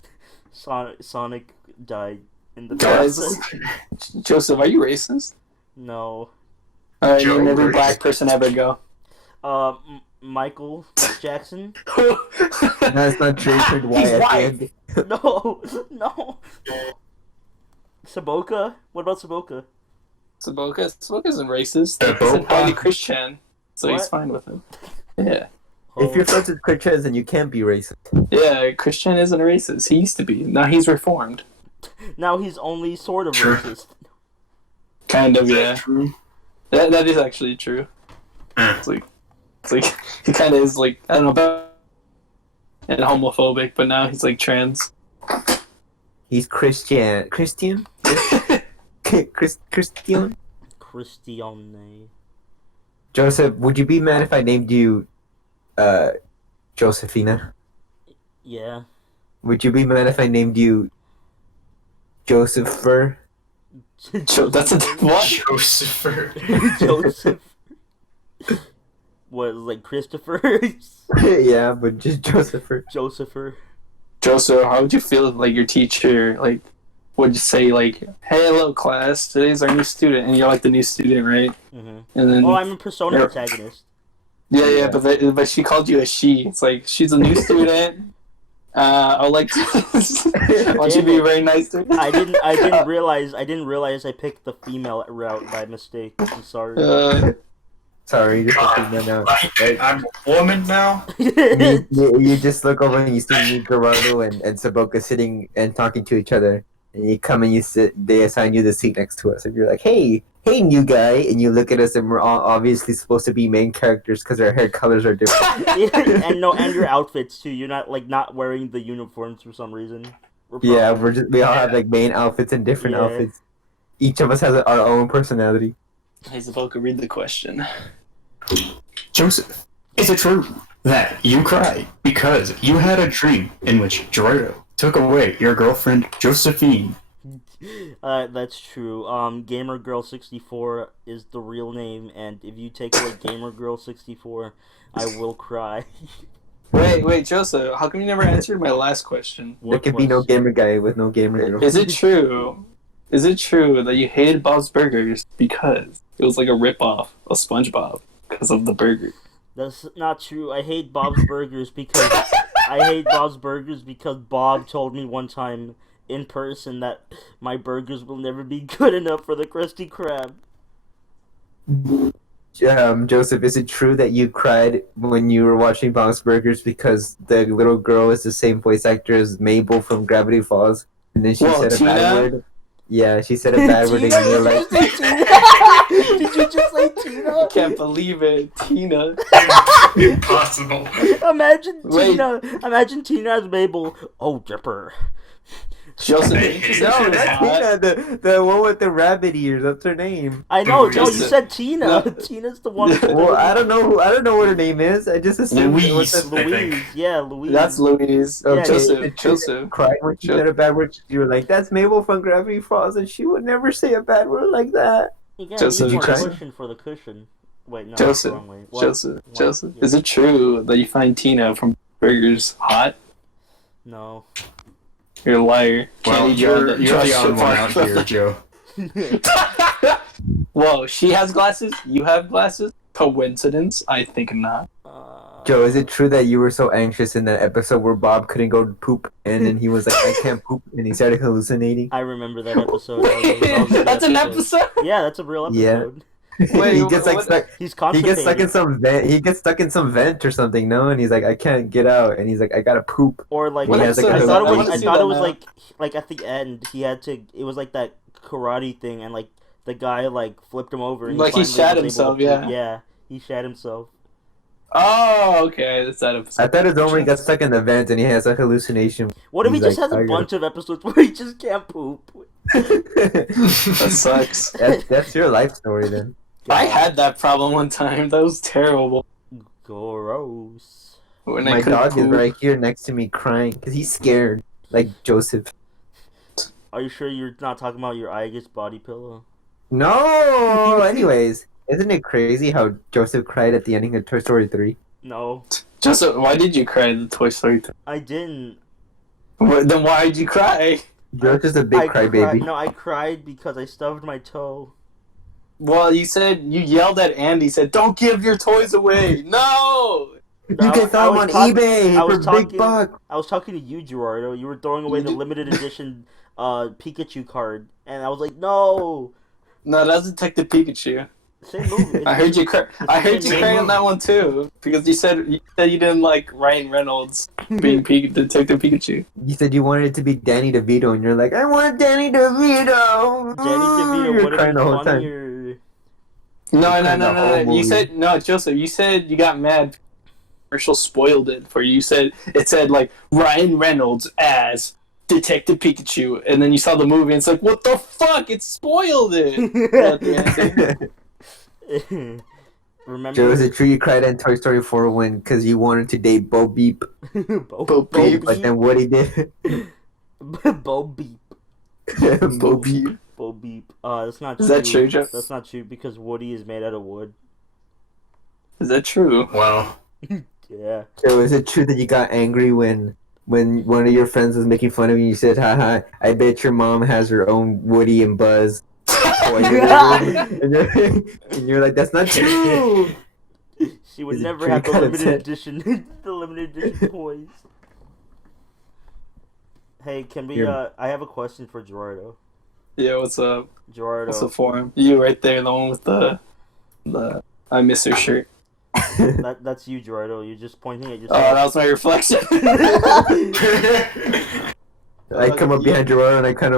Sonic died in the Guys, process. Joseph, are you racist? No. All right, Joe, name every racist. black person ever go. Michael Jackson? That's not true. He turned white He's at the white. end. No. Saboka? What about Saboka? Saboka isn't racist. Saboka? He's a highly Christian, so he's What? fine with him. Yeah. If you're friends with Christians, then you can't be racist. Yeah, Christian isn't racist. He used to be. Now he's reformed. Now he's only sort of Sure. racist. Kind of, Is that yeah. true? That is actually true. Eh. It's like he kind of is like, I don't know about and homophobic, but now he's like trans. He's Christian. Christian? Christian? Christiane. Joseph, would you be mad if I named you Josephina? Yeah. Would you be mad if I named you Josepher? That's a what? Josepher. Joseph. What, like Christopher? Yeah, but just Josepher. Josepher. Joseph, how would you feel if like your teacher like would say like, "Hey, hello class, today's our new student," and you're like the new student, right? Mm-hmm. And then Oh, I'm a Persona Yeah. protagonist. yeah, but she called you a she. It's like she's a new student. I would like to. I want you to be very nice to her. I didn't realize I picked the female route by mistake. I'm sorry. Sorry, just God, looking that out. I'm a woman now. You just look over and you see me, Gerardo, and Saboka sitting and talking to each other. And you come and you sit, they assign you the seat next to us. And you're like, hey, new guy. And you look at us and we're all obviously supposed to be main characters because our hair colors are different. and your outfits too. You're not wearing the uniforms for some reason. Yeah, we all have like main outfits and different Yeah. outfits. Each of us has our own personality. Hey, Zaboka, read the question. Joseph, is it true that you cried because you had a dream in which Gerardo took away your girlfriend Josephine? That's true. Gamer Girl 64 is the real name, and if you take away Gamer Girl 64, I will cry. Wait, Joseph, how come you never answered my last question? There can be no gamer guy with no gamer girl. Is it true? Is it true that you hated Bob's Burgers because it was like a ripoff of SpongeBob because of the burger? That's not true. I hate Bob's Burgers because Bob told me one time in person that my burgers will never be good enough for the Krusty Krab. Joseph, is it true that you cried when you were watching Bob's Burgers because the little girl is the same voice actor as Mabel from Gravity Falls? and then she Well, said a Tina? bad word. Yeah, she said a bad word, and you're like, Did you just say Tina? I can't believe it, Tina. Impossible. Imagine Wait. Tina. Imagine Tina as Mabel. Oh, Dipper. Joseph, Hey, didn't you say no, she was that's hot? Tina, the one with the rabbit ears. That's her name. I know. Dude, No, you Joseph. said Tina. No. Tina's the one. Well, I don't know. I don't know what her name is. I just assumed it was Louise. the I Louise. think. Yeah, Louise. That's Louise. Yeah, Joseph. She Joseph. cried when she Jo- said a bad word. You were like, "That's Mabel from Gravity Falls, and she would never say a bad word like that." You gotta Joseph, use you more cry? cushion for the cushion. Wait, no, Joseph. wrong way. What? Joseph. What? Joseph. Yeah. Is it true that you find Tina from Burgers hot? No. You're a liar. Well, Can't you're draw the shit odd one off. out here, Joe. Whoa, she has glasses. You have glasses. Coincidence? I think not. Joe, is it true that you were so anxious in that episode where Bob couldn't go poop, and then he was like, "I can't poop," and he started hallucinating? I remember that episode. Wait, That was a good that's an episode. Yeah, that's a real Yeah. episode. Wait, he gets like what- stuck. He's He constipated. gets stuck in some vent. He gets stuck in some vent or something, no? And he's like, "I can't get out," and he's like, "I gotta poop." Or like, What I episode is thought that? it I was. wanna I see thought that it was now. like at the end he had to. It was like that karate thing, and like the guy like flipped him over. And Like he finally shat was able to himself, poop. yeah. Yeah, he shat himself. Oh, okay. That's that episode. I thought his only got stuck in the vent, and he has a hallucination. What if he He's just like, has a "I gotta bunch of episodes where he just can't poop? That sucks. that's your life story then. I had that problem one time. That was terrible. Gross. When I My couldn't dog is poop. right here next to me crying because he's scared, like Joseph. Are you sure you're not talking about your Aegis body pillow? No. Anyways, isn't it crazy how Joseph cried at the ending of Toy Story 3? No, Joseph, why did you cry in the Toy Story 3? I didn't. Then why did you cry? Joseph's a big crybaby. No, I cried because I stubbed my toe. Well, you said you yelled at Andy. Said, "Don't give your toys away." No. You No, can I sell them was on talking- eBay I was for talking- big buck. I was talking to you, Gerardo. You were throwing away the limited edition Pikachu card, and I was like, no. No, that's Detective Pikachu. Same movie. I heard you cry. I heard you Same cry on movie. that one too because you said you didn't like Ryan Reynolds being Detective Pikachu. You said you wanted it to be Danny DeVito, and you're like, I want Danny DeVito. Danny DeVito You're would have crying been the whole time. funnier. No, crying the whole no. You movie. said no, Joseph. You said you got mad. Commercial spoiled it for you. You said it said like Ryan Reynolds as Detective Pikachu, and then you saw the movie and it's like, what the fuck? It spoiled it. At the end. Remember? Joe, is it true you cried in Toy Story 4 when because you wanted to date Bo Beep, Bo Beep. but then Woody did? Bo Beep. Bo Beep. Bo Beep. That's not true. Is that true, Joe? That's not true because Woody is made out of wood. Is that true? Well, Yeah. Joe, is it true that you got angry when one of your friends was making fun of you? You said, haha, I bet your mom has her own Woody and Buzz toy. And you're like, that's not true. She would Is it never true have you the got limited upset? edition, the limited edition toys. Hey, can we? You're- I have a question for Gerardo. Yeah, what's up? Gerardo, What's up for him? You right there, the one with the I miss her shirt. that's you, Gerardo. You're just pointing at Oh, yourself. that was my reflection. I come up behind Gerardo and I kind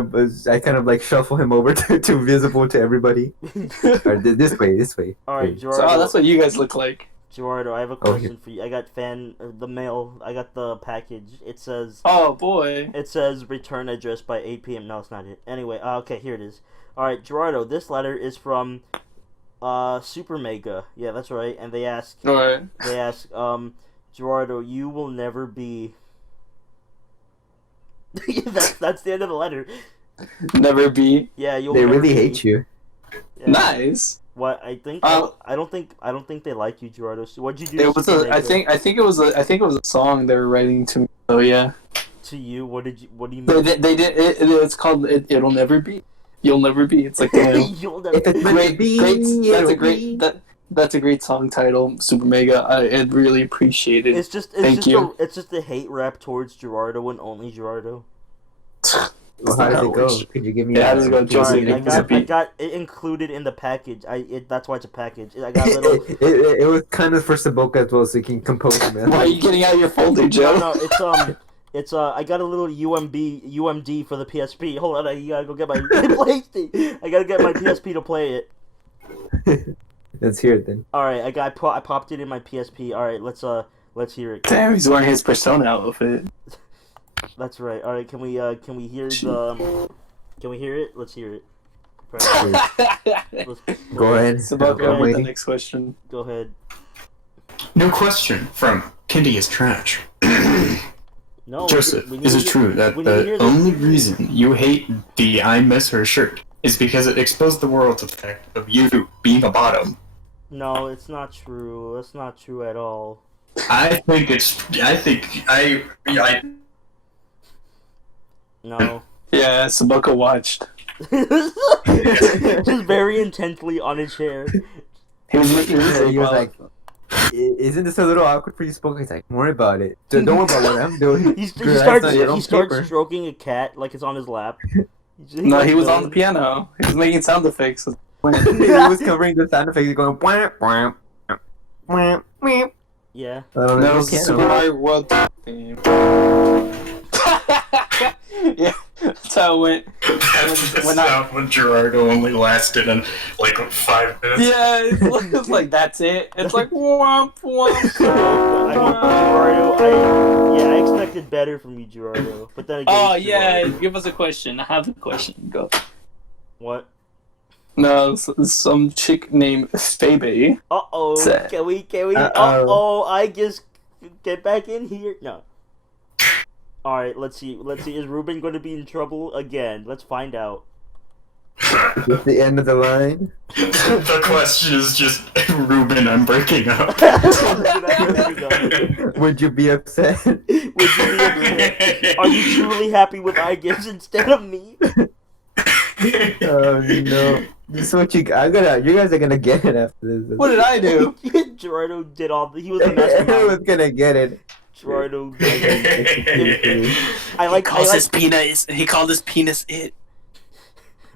of like shuffle him over to visible to everybody. Or this way. All right, Wait. Gerardo. So, that's what you guys look like. Gerardo, I have a Oh, question for you. I got the mail. I got the package. It says Oh boy. return address by 8 p.m. No, it's not it. Anyway, okay, here it is. All right, Gerardo. This letter is from Super Mega. Yeah, that's right. And they ask, Alright. Gerardo, you will never be. That's the end of the letter. Never be. Yeah, you'll. They never really be. hate you. Yeah. Nice. What I think? Oh. I don't think they like you, Gerardo. So what'd you do? It was Super a, I Mega? think it was a song they were writing to me. So yeah. To you, what do you They mean? did it's called It'll Never Be. You'll Never Be. It's like the You'll never. If it's meant to great be, that's a it'll great be. that's a great song title, Super Mega. I really appreciate it. It's just a hate rap towards Gerardo and only Gerardo. Well, how does it go? Ouch. Could you give me? Yeah, how does it go, could you Joseph? give me I an Nick, example? got it included in the package. That's why it's a package. I got little. It was kind of for Saboka as well, so you can compose it, man. Why are you getting out your folder, No, Joe? no, It's I got a little UMD for the PSP. Hold on, I gotta go get my PlayStation. I gotta get my PSP to play it. Let's hear it then. All right, I popped it in my PSP. All right, let's hear it. Damn, he's wearing his Persona outfit. That's right. All right, can we hear the can we hear it? Let's hear it. Let's, Go ahead. It's about Go to ahead. the next question. Go ahead. No question from Kindy is trash. No, Joseph, we need is to it hear- true that we need to hear the this. only reason you hate the I Miss Her shirt is because it exposed the world to the fact of you being a bottom? No, it's not true. That's not true at all. I think No. Yeah, Saboka watched. Just very intently on a chair. He was making music. He was while- like, "Isn't this a little awkward for you, Spoken?" He's like, "Don't worry about it. Don't worry about what I'm doing." He Good, that's not your own starts paper. stroking a cat like it's on his lap. No, he was on the piano. He was making sound effects. He was covering the sound effects, going, "Wah, wah, wah, wah." Yeah. That was the Super Mario World theme. Yeah, that's how it went. when Gerardo only lasted in like 5 minutes. Yeah, it's like that's it. It's like womp womp. I expected better from you, Gerardo. But then again, Oh it's yeah, Gerardo. give us a question. I have a question. Go. What? No, some chick named Phoebe. Uh-oh. Sad. Can we? Uh-oh. Uh-oh. I just get back in here. No. All right. Let's see. Is Ruben going to be in trouble again? Let's find out. At the end of the line. The question is just, Ruben, I'm breaking up. Would you be upset? Would you be upset? Are you truly happy with iGives instead of me? Oh no! This is what you guys are gonna get it after this. What did I do? Gerardo did all. He was the Everyone's mastermind. gonna get it. Gerardo. He I like. penis. He called his penis it.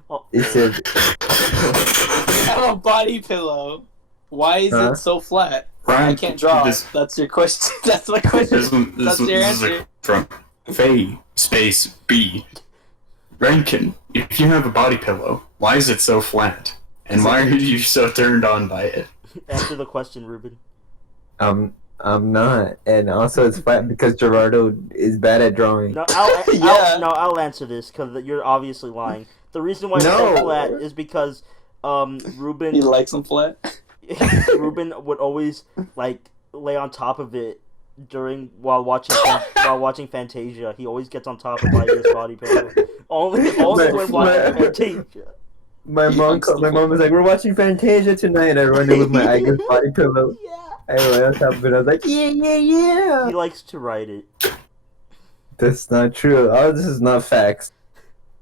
Oh, said, I have a body pillow. Why is Huh? it so flat? Ryan, I can't draw. That's your question. That's my question. That's your is answer. from Faye space B. Rankin, if you have a body pillow, why is it so flat? And why are you so turned on by it? answer the question, Ruben. I'm not, and also it's flat because Gerardo is bad at drawing. No, Yeah. I'll answer this because you're obviously lying. The reason why it's No. so flat is because He Ruben likes them flat. Ruben would always like lay on top of it while watching Fantasia. He always gets on top of his body pillow. Only when watching Fantasia. My mom was like, "We're watching Fantasia tonight." I run in with my Igus body pillow. Yeah. I lay on top of it. I was like, "Yeah." He likes to write it. That's not true. All this is not facts.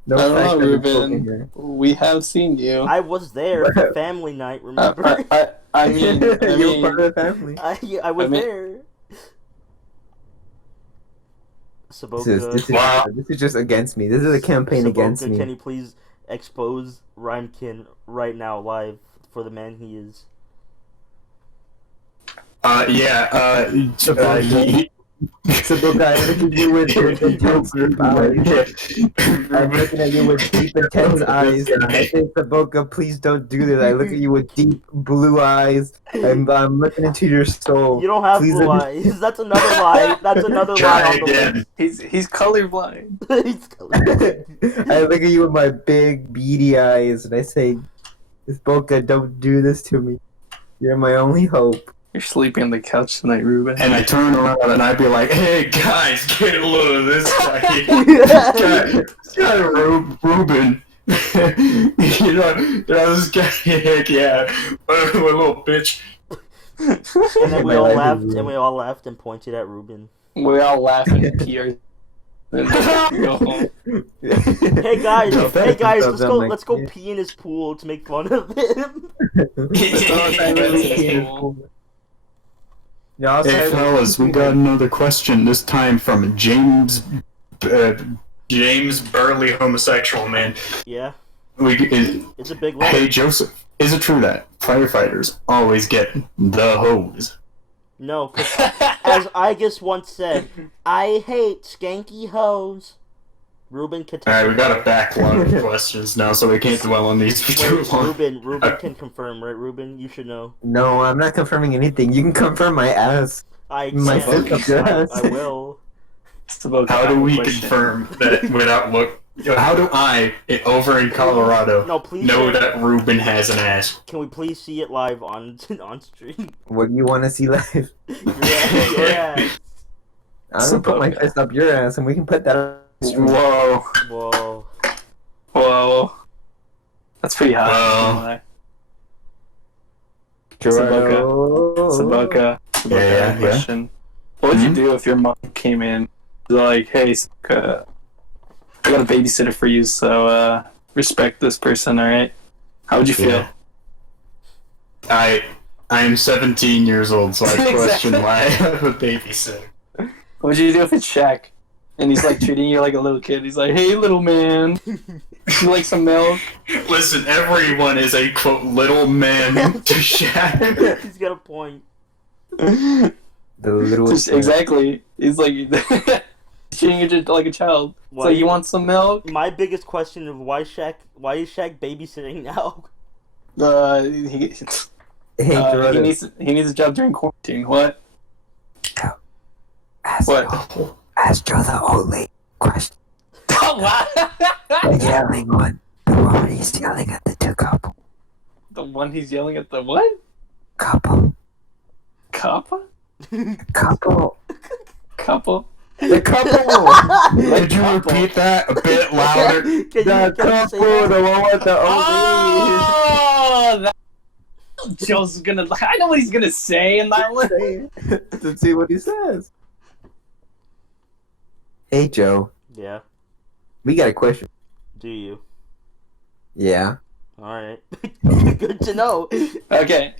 No I don't facts know, are spoken Ruben. here. We have seen you. I was there for family night. Remember? I mean, You're part of the family. I was I mean- there. Saboka, This is just against me. This is a campaign against Saboka, me. can you please expose Rhymekin right now, live, for the man he is? Saboka, I look at you with intense deep eyes. I'm looking at you with deep, intense eyes. I say, Saboka, please don't do this. I look at you with deep blue eyes. I'm looking into your soul. You don't have Please blue let eyes. That's another lie. That's another lie Try on the again. he's colorblind. list. I look at you with my big, beady eyes, and I say, Saboka, don't do this to me. You're my only hope. You're sleeping on the couch tonight, Ruben. And I turn around and I'd be like, "Hey guys, get a load of this guy, Ruben." you know this guy. Heck yeah, what a little bitch. And then we My all life laughed, is ruined. and we all laughed and pointed at Ruben. We all laughing at PR. Then go home. Hey guys, No, hey guys, that's let's go yeah. pee in his pool to make fun of him. Yeah, Hey fellas, we got another question. This time from James Burley, homosexual man. Yeah, Hey it's a big letter. Joseph, is it true that firefighters always get the hose? No, 'cause as Igus once said, I hate skanky hoes. Ruben can. Alright, we got a backlog of questions now, so we can't dwell on these for too Wait, long. Ruben can confirm, right? Ruben, you should know. No, I'm not confirming anything. You can confirm my ass. I My can't. fist up your ass. I will. How do we confirm that without look? How do I, over in Colorado, No, please. know that Ruben has an ass? Can we please see it live on stream? What do you want to see live? Yeah. I'm gonna put my fist up your ass, and we can put that on stream. Whoa. Whoa. Whoa. That's pretty hot. Saboka. Yeah. Question. What would you do if your mom came in, like, hey, Saboka, I got a babysitter for you, so respect this person, alright? How would you feel? Yeah. I am 17 years old, so I question Exactly. why I have a babysitter. What would you do if it's Shaq? And he's like treating you like a little kid. He's like, hey, little man, you like some milk? Listen, everyone is a quote little man to Shaq. He's got a point. The little Exactly. He's like treating you just like a child. Why So you want some milk? My biggest question is why is Shaq babysitting now? He Hey, Jordan. he needs a job during quarantine. What? What? Ask Joe the only question. What? The yelling one. The one he's yelling at the two couple. The one he's yelling at the what? Couple. Kappa? Couple. Couple? The couple! Could you repeat that a bit louder? Can you The say couple, that? the one with the Oh! Joe's gonna. I know what he's gonna say in that one. only. Let's see what he says. Hey, Joe. Yeah. We got a question. Do you? Yeah. Alright. Good to know. Okay.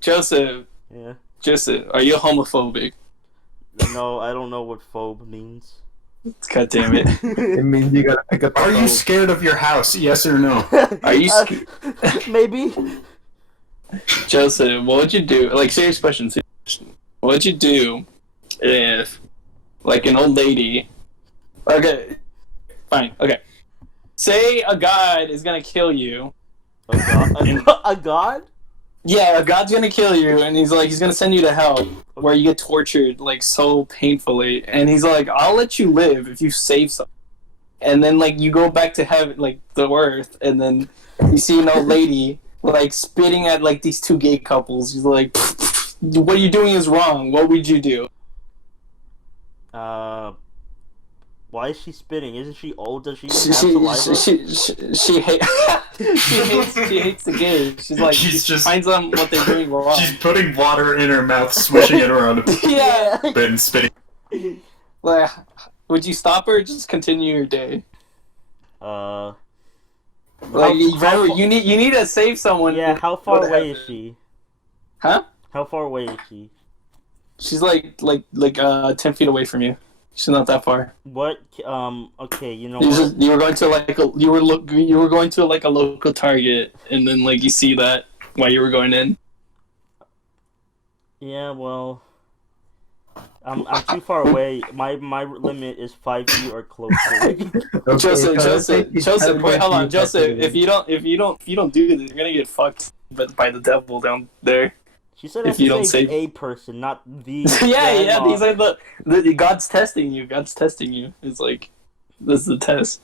Joseph, are you homophobic? No, I don't know what phobe means. God damn it. It means you gotta pick up the Are you phone. scared of your house? Yes or no? Are you Maybe. Joseph, what would you do? Like, serious question. What would you do if, like, an old lady. Okay. Fine. Okay. Say a god is gonna kill you. A god? A god? Yeah, a god's gonna kill you, and he's gonna send you to hell, where you get tortured, like, so painfully. And he's like, I'll let you live if you save something. And then, like, you go back to heaven, like, the earth, and then you see an old lady, like, spitting at, like, these two gay couples. He's like, what you're doing is wrong. What would you do? Why is she spitting? Isn't she old? Does she She have saliva? she hates the gays. She's like, She's she just- finds them what they're doing wrong. She's putting water in her mouth, swishing it around a Yeah. bit and spitting. Like, would you stop her or just continue your day? Like, Like, you need to save someone. Yeah, how far What away is happened? she? Huh? How far away is she? She's like 10 feet away from you. She's not that far. What? Okay, you know what? You were going to you were going to like a local Target, and then like you see that while you were going in. Yeah, well, I'm too far away. My limit is 5 feet or closer. Joseph, wait, hold on, Joseph. If If you don't do this, you're gonna get fucked by the devil down there. She said I If you have don't to save save- a person, not the. Yeah. grandma. These are the God's testing you. God's testing you. It's like this is the test.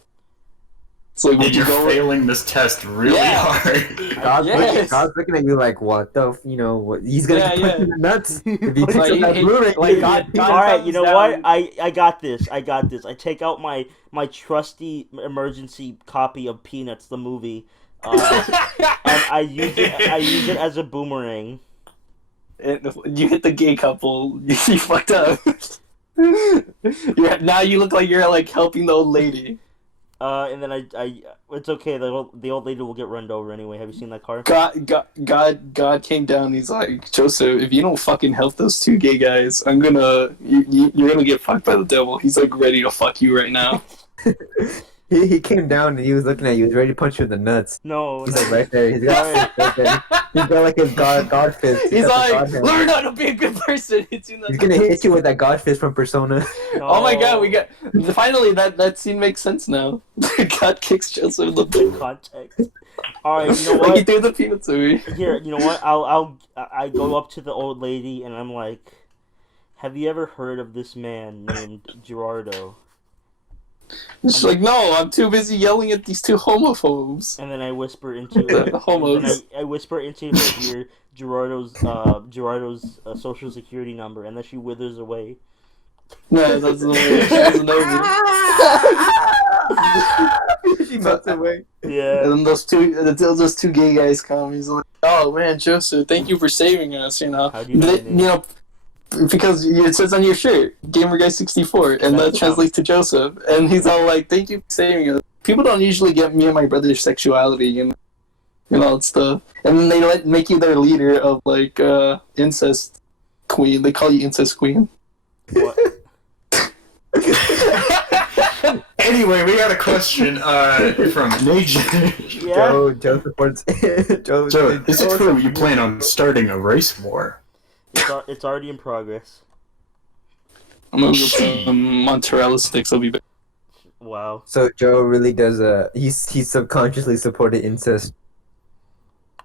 It's like would And you you're go? failing this test really Yeah. hard. God's looking at you like, what the, what? He's gonna Yeah, get punched in the nuts. If he Like, takes up that he- Blu-ray, like, God- All right, you know comes what? down- I got this. I take out my trusty emergency copy of Peanuts the movie, and I use it as a boomerang. You hit the gay couple. You fucked up. Now you look like you're like helping the old lady. And then I it's okay. The old lady will get run over anyway. Have you seen that car? God came down. He's like, Joseph, if you don't fucking help those two gay guys, you're gonna get fucked by the devil. He's like ready to fuck you right now. He came down and he was looking at you. He was ready to punch you in the nuts. No, He's no. like right there. He's got right there. He's got like his god fist. He's got the like, god hand. learn how to be a good person. It's He's gonna hit you with that god fist from Persona. No. Oh my god, we got finally that scene makes sense now. God kicks Joseph in the In butt. context. All right, you know Like he what? threw the peanuts at me. Here, you know what? I go up to the old lady and I'm like, "Have you ever heard of this man named Gerardo?" She's like, no, I'm too busy yelling at these two homophobes. And then I whisper into The homos. and then I whisper into her ear Gerardo's social security number, and then she withers away. No, that's the way. She doesn't know me. She melts away. Yeah. And then those two gay guys come. He's like, "Oh man, Joseph, thank you for saving us." You know, How do you know my name? you know, because it says on your shirt, Gamer Guy 64, and that That's translates to Joseph. And he's all like, "Thank you for saving us." People don't usually get me and my brother's sexuality, you know, and stuff. And then they make you their leader of like incest queen. They call you incest queen. What? Anyway, we got a question from Nation. Yeah. Joe supports. Joe. So, is it true you plan on starting a race war? It's already in progress. I'm gonna go put some mozzarella sticks. I'll be back. Wow. So Joe really does. He subconsciously supported incest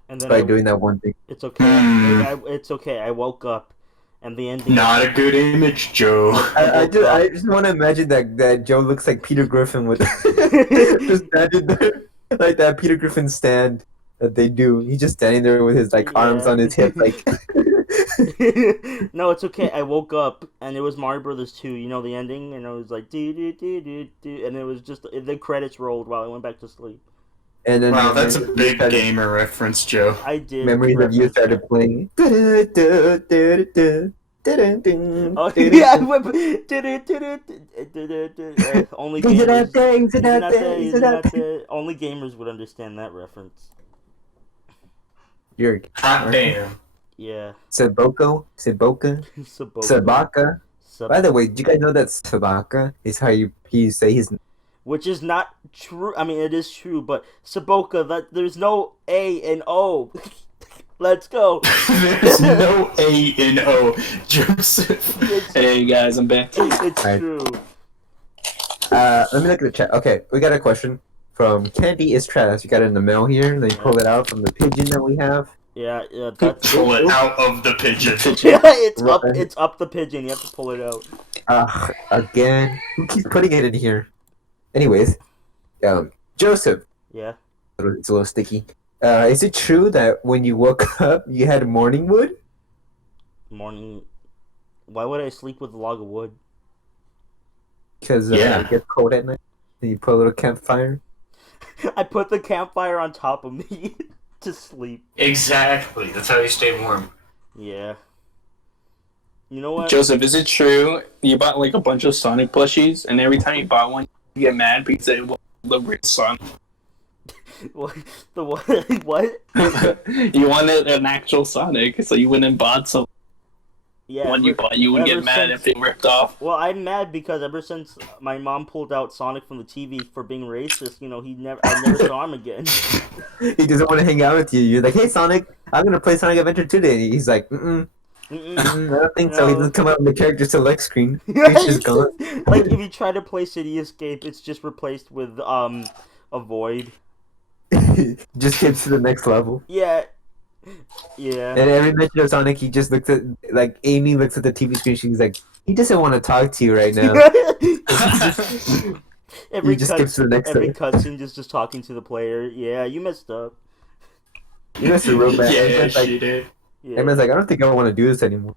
And then by doing that one thing. it's okay. It's okay. I woke up, and the ending. Not a good image, Joe. I just want to imagine that Joe looks like Peter Griffin with just standing there like that Peter Griffin stand that they do. He's just standing there with his like arms Yeah. on his hip like. No, it's okay. I woke up and it was Mario Brothers 2. You know the ending, and I was like do do do do do, and it was just the credits rolled while I went back to sleep. And then Wow, that's a memories big started- gamer reference, Joe. I did. Memories of you reference started that. playing. Oh yeah, only gamers. Only gamers would understand that reference. You're Hot damn. Yeah. Saboko, Saboka. Sabaka. By the way, did you guys know that Sabaka is how you say his? Which is not true. I mean, it is true, but Saboka, that there's no A and O. Let's go. There's no A in O. Joseph. Hey guys, I'm back. It's Right. true. Let me look at the chat. Okay, we got a question from Candy is Trash. You got it in the mail here. Let me pull it out from the pigeon that we have. Yeah, that's Pull it out of the pigeon. yeah, it's up. Right. It's up the pigeon. You have to pull it out. Again, who keeps putting it in here? Anyways, Joseph, Yeah. it's a little sticky. Is it true that when you woke up, you had morning wood? Morning. Why would I sleep with a log of wood? Because Yeah. it gets cold at night, and you put a little campfire. I put the campfire on top of me to sleep. Exactly. That's how you stay warm. Yeah. You know what? Joseph, is it true you bought like a bunch of Sonic plushies, and every time you bought one, you get mad because it was the real Sonic? What? The what? What? You wanted an actual Sonic, so you went and bought some. Yeah. When you bought, you would ever get mad since- if they ripped off. Well, I'm mad because ever since my mom pulled out Sonic from the TV for being racist, you know, I never saw him again. He doesn't want to hang out with you. You're like, hey Sonic, I'm gonna play Sonic Adventure today. And he's like, Mm-mm. I don't think so. He No. doesn't come out on the character select screen. He's just gone. Like if you try to play City Escape, it's just replaced with a void. Just gets to the next level. Yeah. Yeah. And every mention of Sonic, he just looks at, like, Amy looks at the TV screen. She's like, he doesn't want to talk to you right now. Every He just skips to the next every thing. cutscene is just talking to the player. Yeah, you messed up. You must have real bad. Yeah, Everyone's like, she did. Yeah. everyone's like, I don't think I want to do this anymore.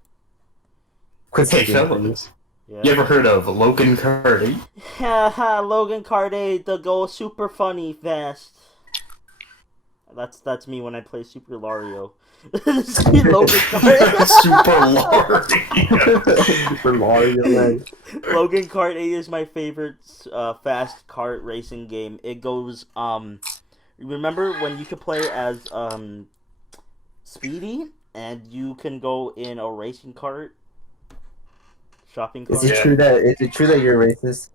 Quit Hey, thinking. fellas. Yeah. You ever heard of Logan Carty? Haha, Logan Carde, the go super funny fast. That's me when I play Super Lario. Logan Carde. Super Lord. For Mario, like, Logan Kart 8 is my favorite fast kart racing game. It goes remember when you could play as Speedy and you can go in a racing cart? Shopping cart? is it true that you're racist?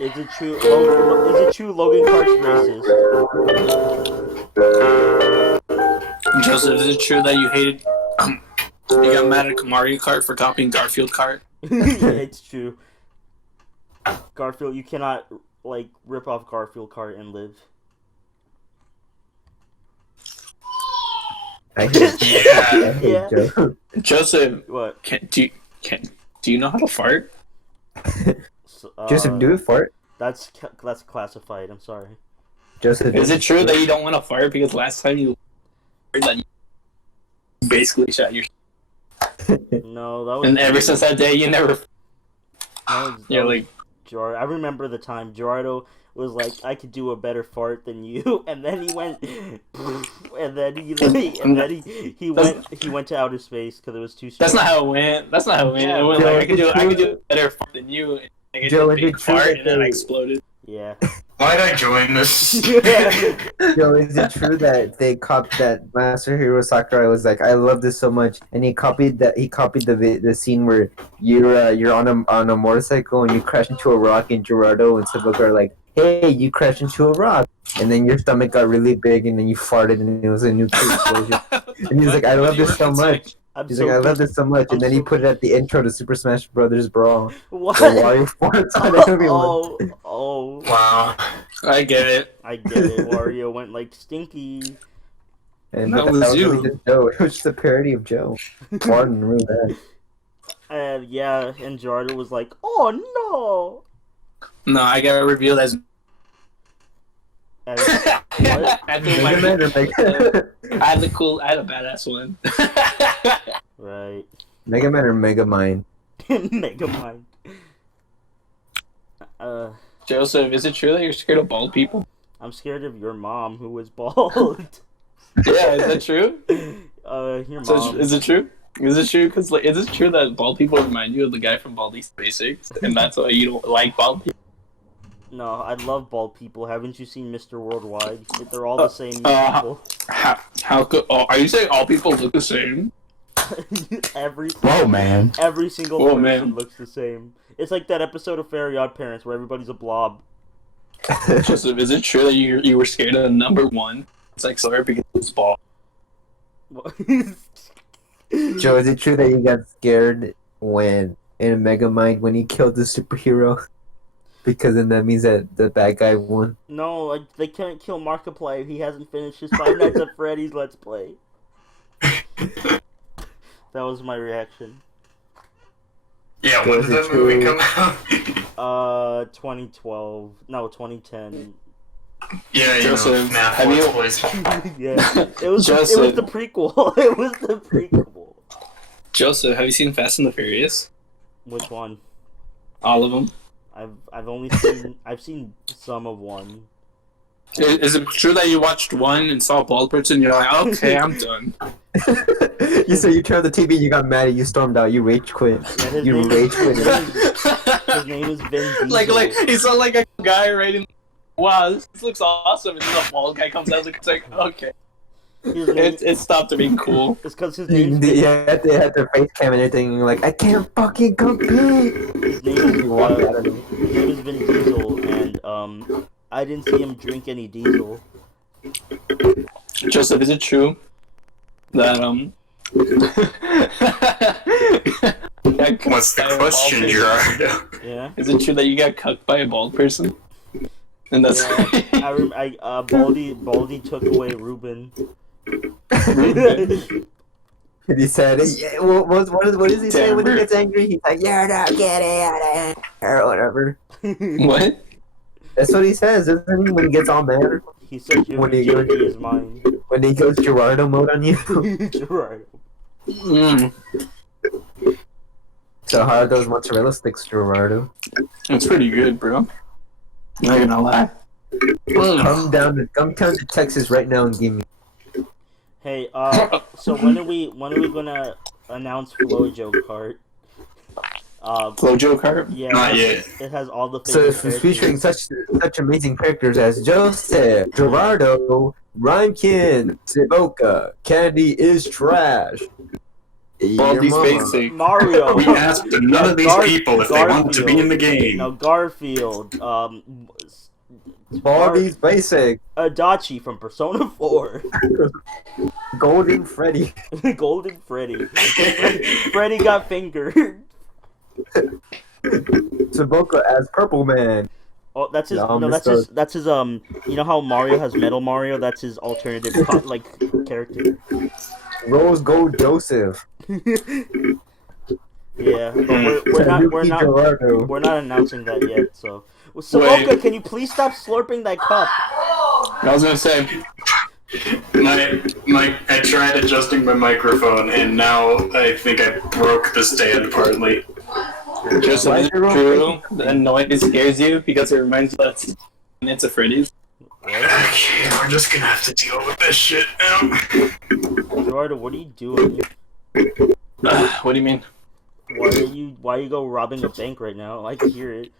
Is it true? Is it true Logan Cart's racist? Joseph, is it true that you hated? You got mad at Mario Kart for copying Garfield Kart? Yeah, it's true. Garfield, you cannot like rip off Garfield Kart and live. I hate Yeah. Joe. Joseph, What? do you know how to fart? Joseph, do it fart. That's classified. I'm sorry. Joseph, Is it true that you don't want to fart because last time you that you basically shot your No, that was. and ever since that day you never you're like Gerardo. I remember the time Gerardo was like, "I could do a better fart than you," and then he went, and then he went to outer space because it was too strong. that's not how it went. That's not how it went. It went Joe, like I could do Joe- a better fart than you. And I could Joe, do a is big it true fart that and then I they- exploded. Yeah. Why'd I join this? Joe, is it true that they copied that Master Hero Sakurai was like, I love this so much, and he copied the scene where you're on a motorcycle and you crash into a rock, and Gerardo and Sabuka are like, hey, you crashed into a rock, and then your stomach got really big, and then you farted, and it was a nuclear explosion. And he's like, I love this so much. He's like, I love this so much, and then he put it at the intro to Super Smash Brothers Brawl. What? The Wario farts on everyone. Oh, Wow. I get it. I get it. Wario went like stinky. And That that was was you. really just Joe. It was just a parody of Joe. Farting really bad. And yeah, and Gerardo was like, "Oh No, I got revealed as no!" And what? I think Mega Man or Mega, I had a badass one. Right. Mega Man or Mega Mind? Mega Mind. Joseph, is it true that you're scared of bald people? I'm scared of your mom who was bald. Yeah, is that true? Your So mom. is it true? Is it true? Because is it true that bald people remind you of the guy from Baldi Basics, and that's why you don't like bald people? No, I love bald people. Haven't you seen Mr. Worldwide? They're all the same people. How could? Oh, are you saying all people look the same? Whoa, man. Every single Whoa, person man. looks the same. It's like that episode of Fairy Odd Parents where everybody's a blob. Joseph, is it true that you were scared of number one? It's like sorry because it's bald. Joe, is it true that you got scared when in Mega Mind when he killed the superhero? Because then that means that the bad guy won. No, they can't kill Markiplier. He hasn't finished his Five Nights at Freddy's Let's Play. That was my reaction. Yeah, when did that movie come out? 2012. No, 2010. Yeah, you Joseph, know, math have you- Let's Plays. Yeah, it was Joseph. the prequel. It was the prequel. Joseph, have you seen Fast and the Furious? Which one? All of them. I've seen some of one. Is it true that you watched one and saw a bald person and you're like, okay, I'm done? You said you turned on the TV and you got mad and you stormed out. You rage quit. Yeah, his You name- rage quit. His name is Vin Diesel. like he saw like a guy writing, wow, this looks awesome, and then a bald guy comes out and it's like, okay. His name, It stopped being cool. it's because his name's They had their face cam and everything. And you're like, I can't fucking compete. his name is, You walk out of it. his name is Vin Diesel, and I didn't see him drink any diesel. Joseph, is it true that What's the question, Gerardo? Yeah. Is it true that you got cucked by a bald person? And that's Yeah, Baldy took away Ruben. And he said, yeah, what does he say when he gets angry? He's like, you're not getting out of here, or whatever. what? That's what he says, isn't he? When he gets all mad, He said your What do you- virginity is mine. when he goes Gerardo mode on you. Gerardo. Mm, So how are those mozzarella sticks, Gerardo? it's pretty good, bro. Not gonna lie. Mm. Come down to Texas right now and give me. Hey, so when are we gonna announce FlowJoe Cart? FlowJoe Kart? Yeah, Not yet. it has all the So famous it's featuring characters. such amazing characters as Joseph, Gerardo, Rhymekin, Siboka, Candy is trash. Baldi's mama. basic. Mario. We asked none of these people if they wanted to be in the game. No, Garfield. Baldi's basic. Adachi from Persona 4. Golden Freddy. Golden Freddy. Freddy got fingered. Saboka as Purple Man. Oh, that's his. Yeah, no, that's Mr. his. That's his. You know how Mario has Metal Mario? That's his alternative, like character. Rose Gold Joseph. Yeah, but we're not announcing that yet. So, Saboka, Wait. can you please stop slurping that cup? I was gonna say, I tried adjusting my microphone, and now I think I broke the stand partly. just Why is is your room true. The noise scares you because it reminds you that it's a Freddy's. Okay, we're just gonna have to deal with this shit now. Gerardo, what are you doing? What do you mean? Why are you go robbing a bank right now? I can hear it.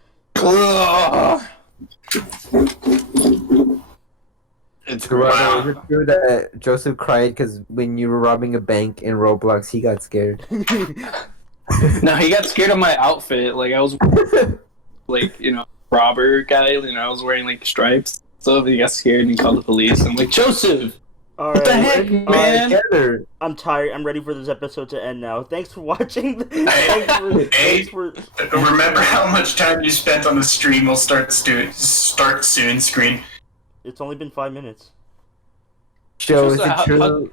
It's Gerardo, is it true that Joseph cried because when you were robbing a bank in Roblox, he got scared? No, he got scared of my outfit. Like I was, like robber guy. I was wearing like stripes. So he got scared and he called the police. I'm like, Joseph, All what the right, heck, man? Together. I'm tired. I'm ready for this episode to end now. Thanks for watching. Hey, Thanks for. Remember how much time you spent on the stream will start soon screen. It's only been 5 minutes. Joe, is Joseph, it true?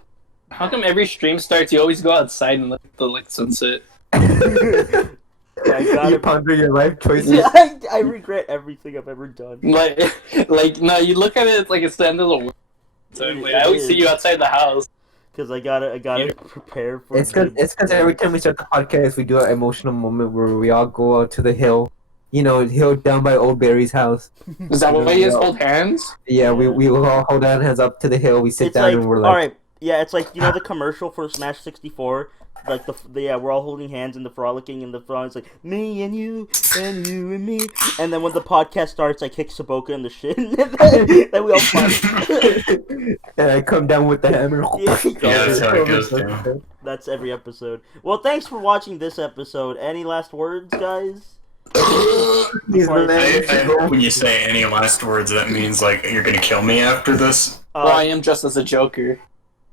How come every stream starts, you always go outside and look at the sunset? You ponder your life choices. Yeah, I regret everything I've ever done. Like no, you look at it like it's the end of the world. So like, I always see you outside the house. Because I gotta prepare for. It's because every time we start the podcast, we do an emotional moment where we all go out to the hill. Hill down by Old Barry's house. Is that why you guys hold hands? Yeah, we all hold our hands up to the hill. We sit It's down like, and we're like, all right, yeah, it's like the commercial for Smash 64. Like we're all holding hands and the frolicking in the front. It's like me and you and me. And then when the podcast starts, I kick Saboka in the shin. Then we all fight. and I come down with the hammer. Yeah, that's how it goes down. That's every episode. Well, thanks for watching this episode. Any last words, guys? I hope when you say any last words, that means like you're gonna kill me after this. Well, I am dressed as a Joker.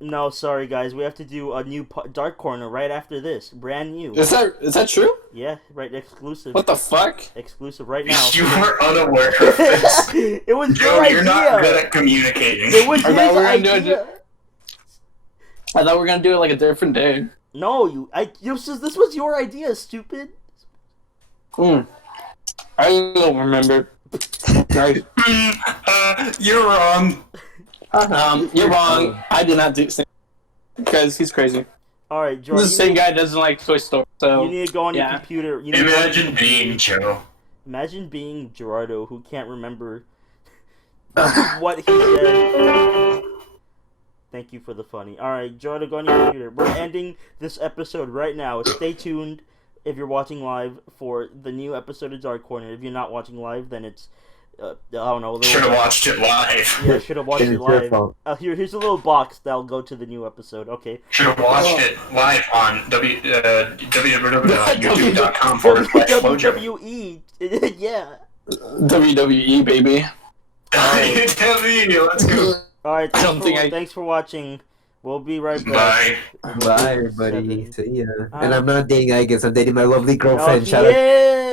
No, sorry guys, we have to do a new Dark Corner right after this, brand new. Is that true? Yeah, right, exclusive. What the fuck? Exclusive right now. You were unaware of this. It was Joe, your idea. you're not good at communicating. It was I his thought we were gonna do idea. I thought we were gonna do it like a different day. No, this was your idea, stupid. I don't remember. Right. You're wrong. You're wrong. I did not do because he's crazy. All right, He's Jordan. the same guy that doesn't like Toy Story. So You need to go on your yeah. computer. Imagine being Joe. Imagine being Gerardo, who can't remember what he said. Thank you for the funny. Alright, Gerardo, go on your computer. We're ending this episode right now. Stay tuned if you're watching live for the new episode of Dark Corner. If you're not watching live, then it's, I don't know. Should have watched it live. Yeah, should have watched it It's your live. fault. Here's a little box that'll go to the new episode. Okay. Should have watched it live on www.youtube.com/FlowJoe. WWE. Yeah. WWE baby. WWE, let's go. Alright, I don't think thanks for watching. We'll be right back. Bye. Bye, everybody. 7. See ya. And I'm not dating Agus. I'm dating my lovely girlfriend. Oh, Shout out. yeah.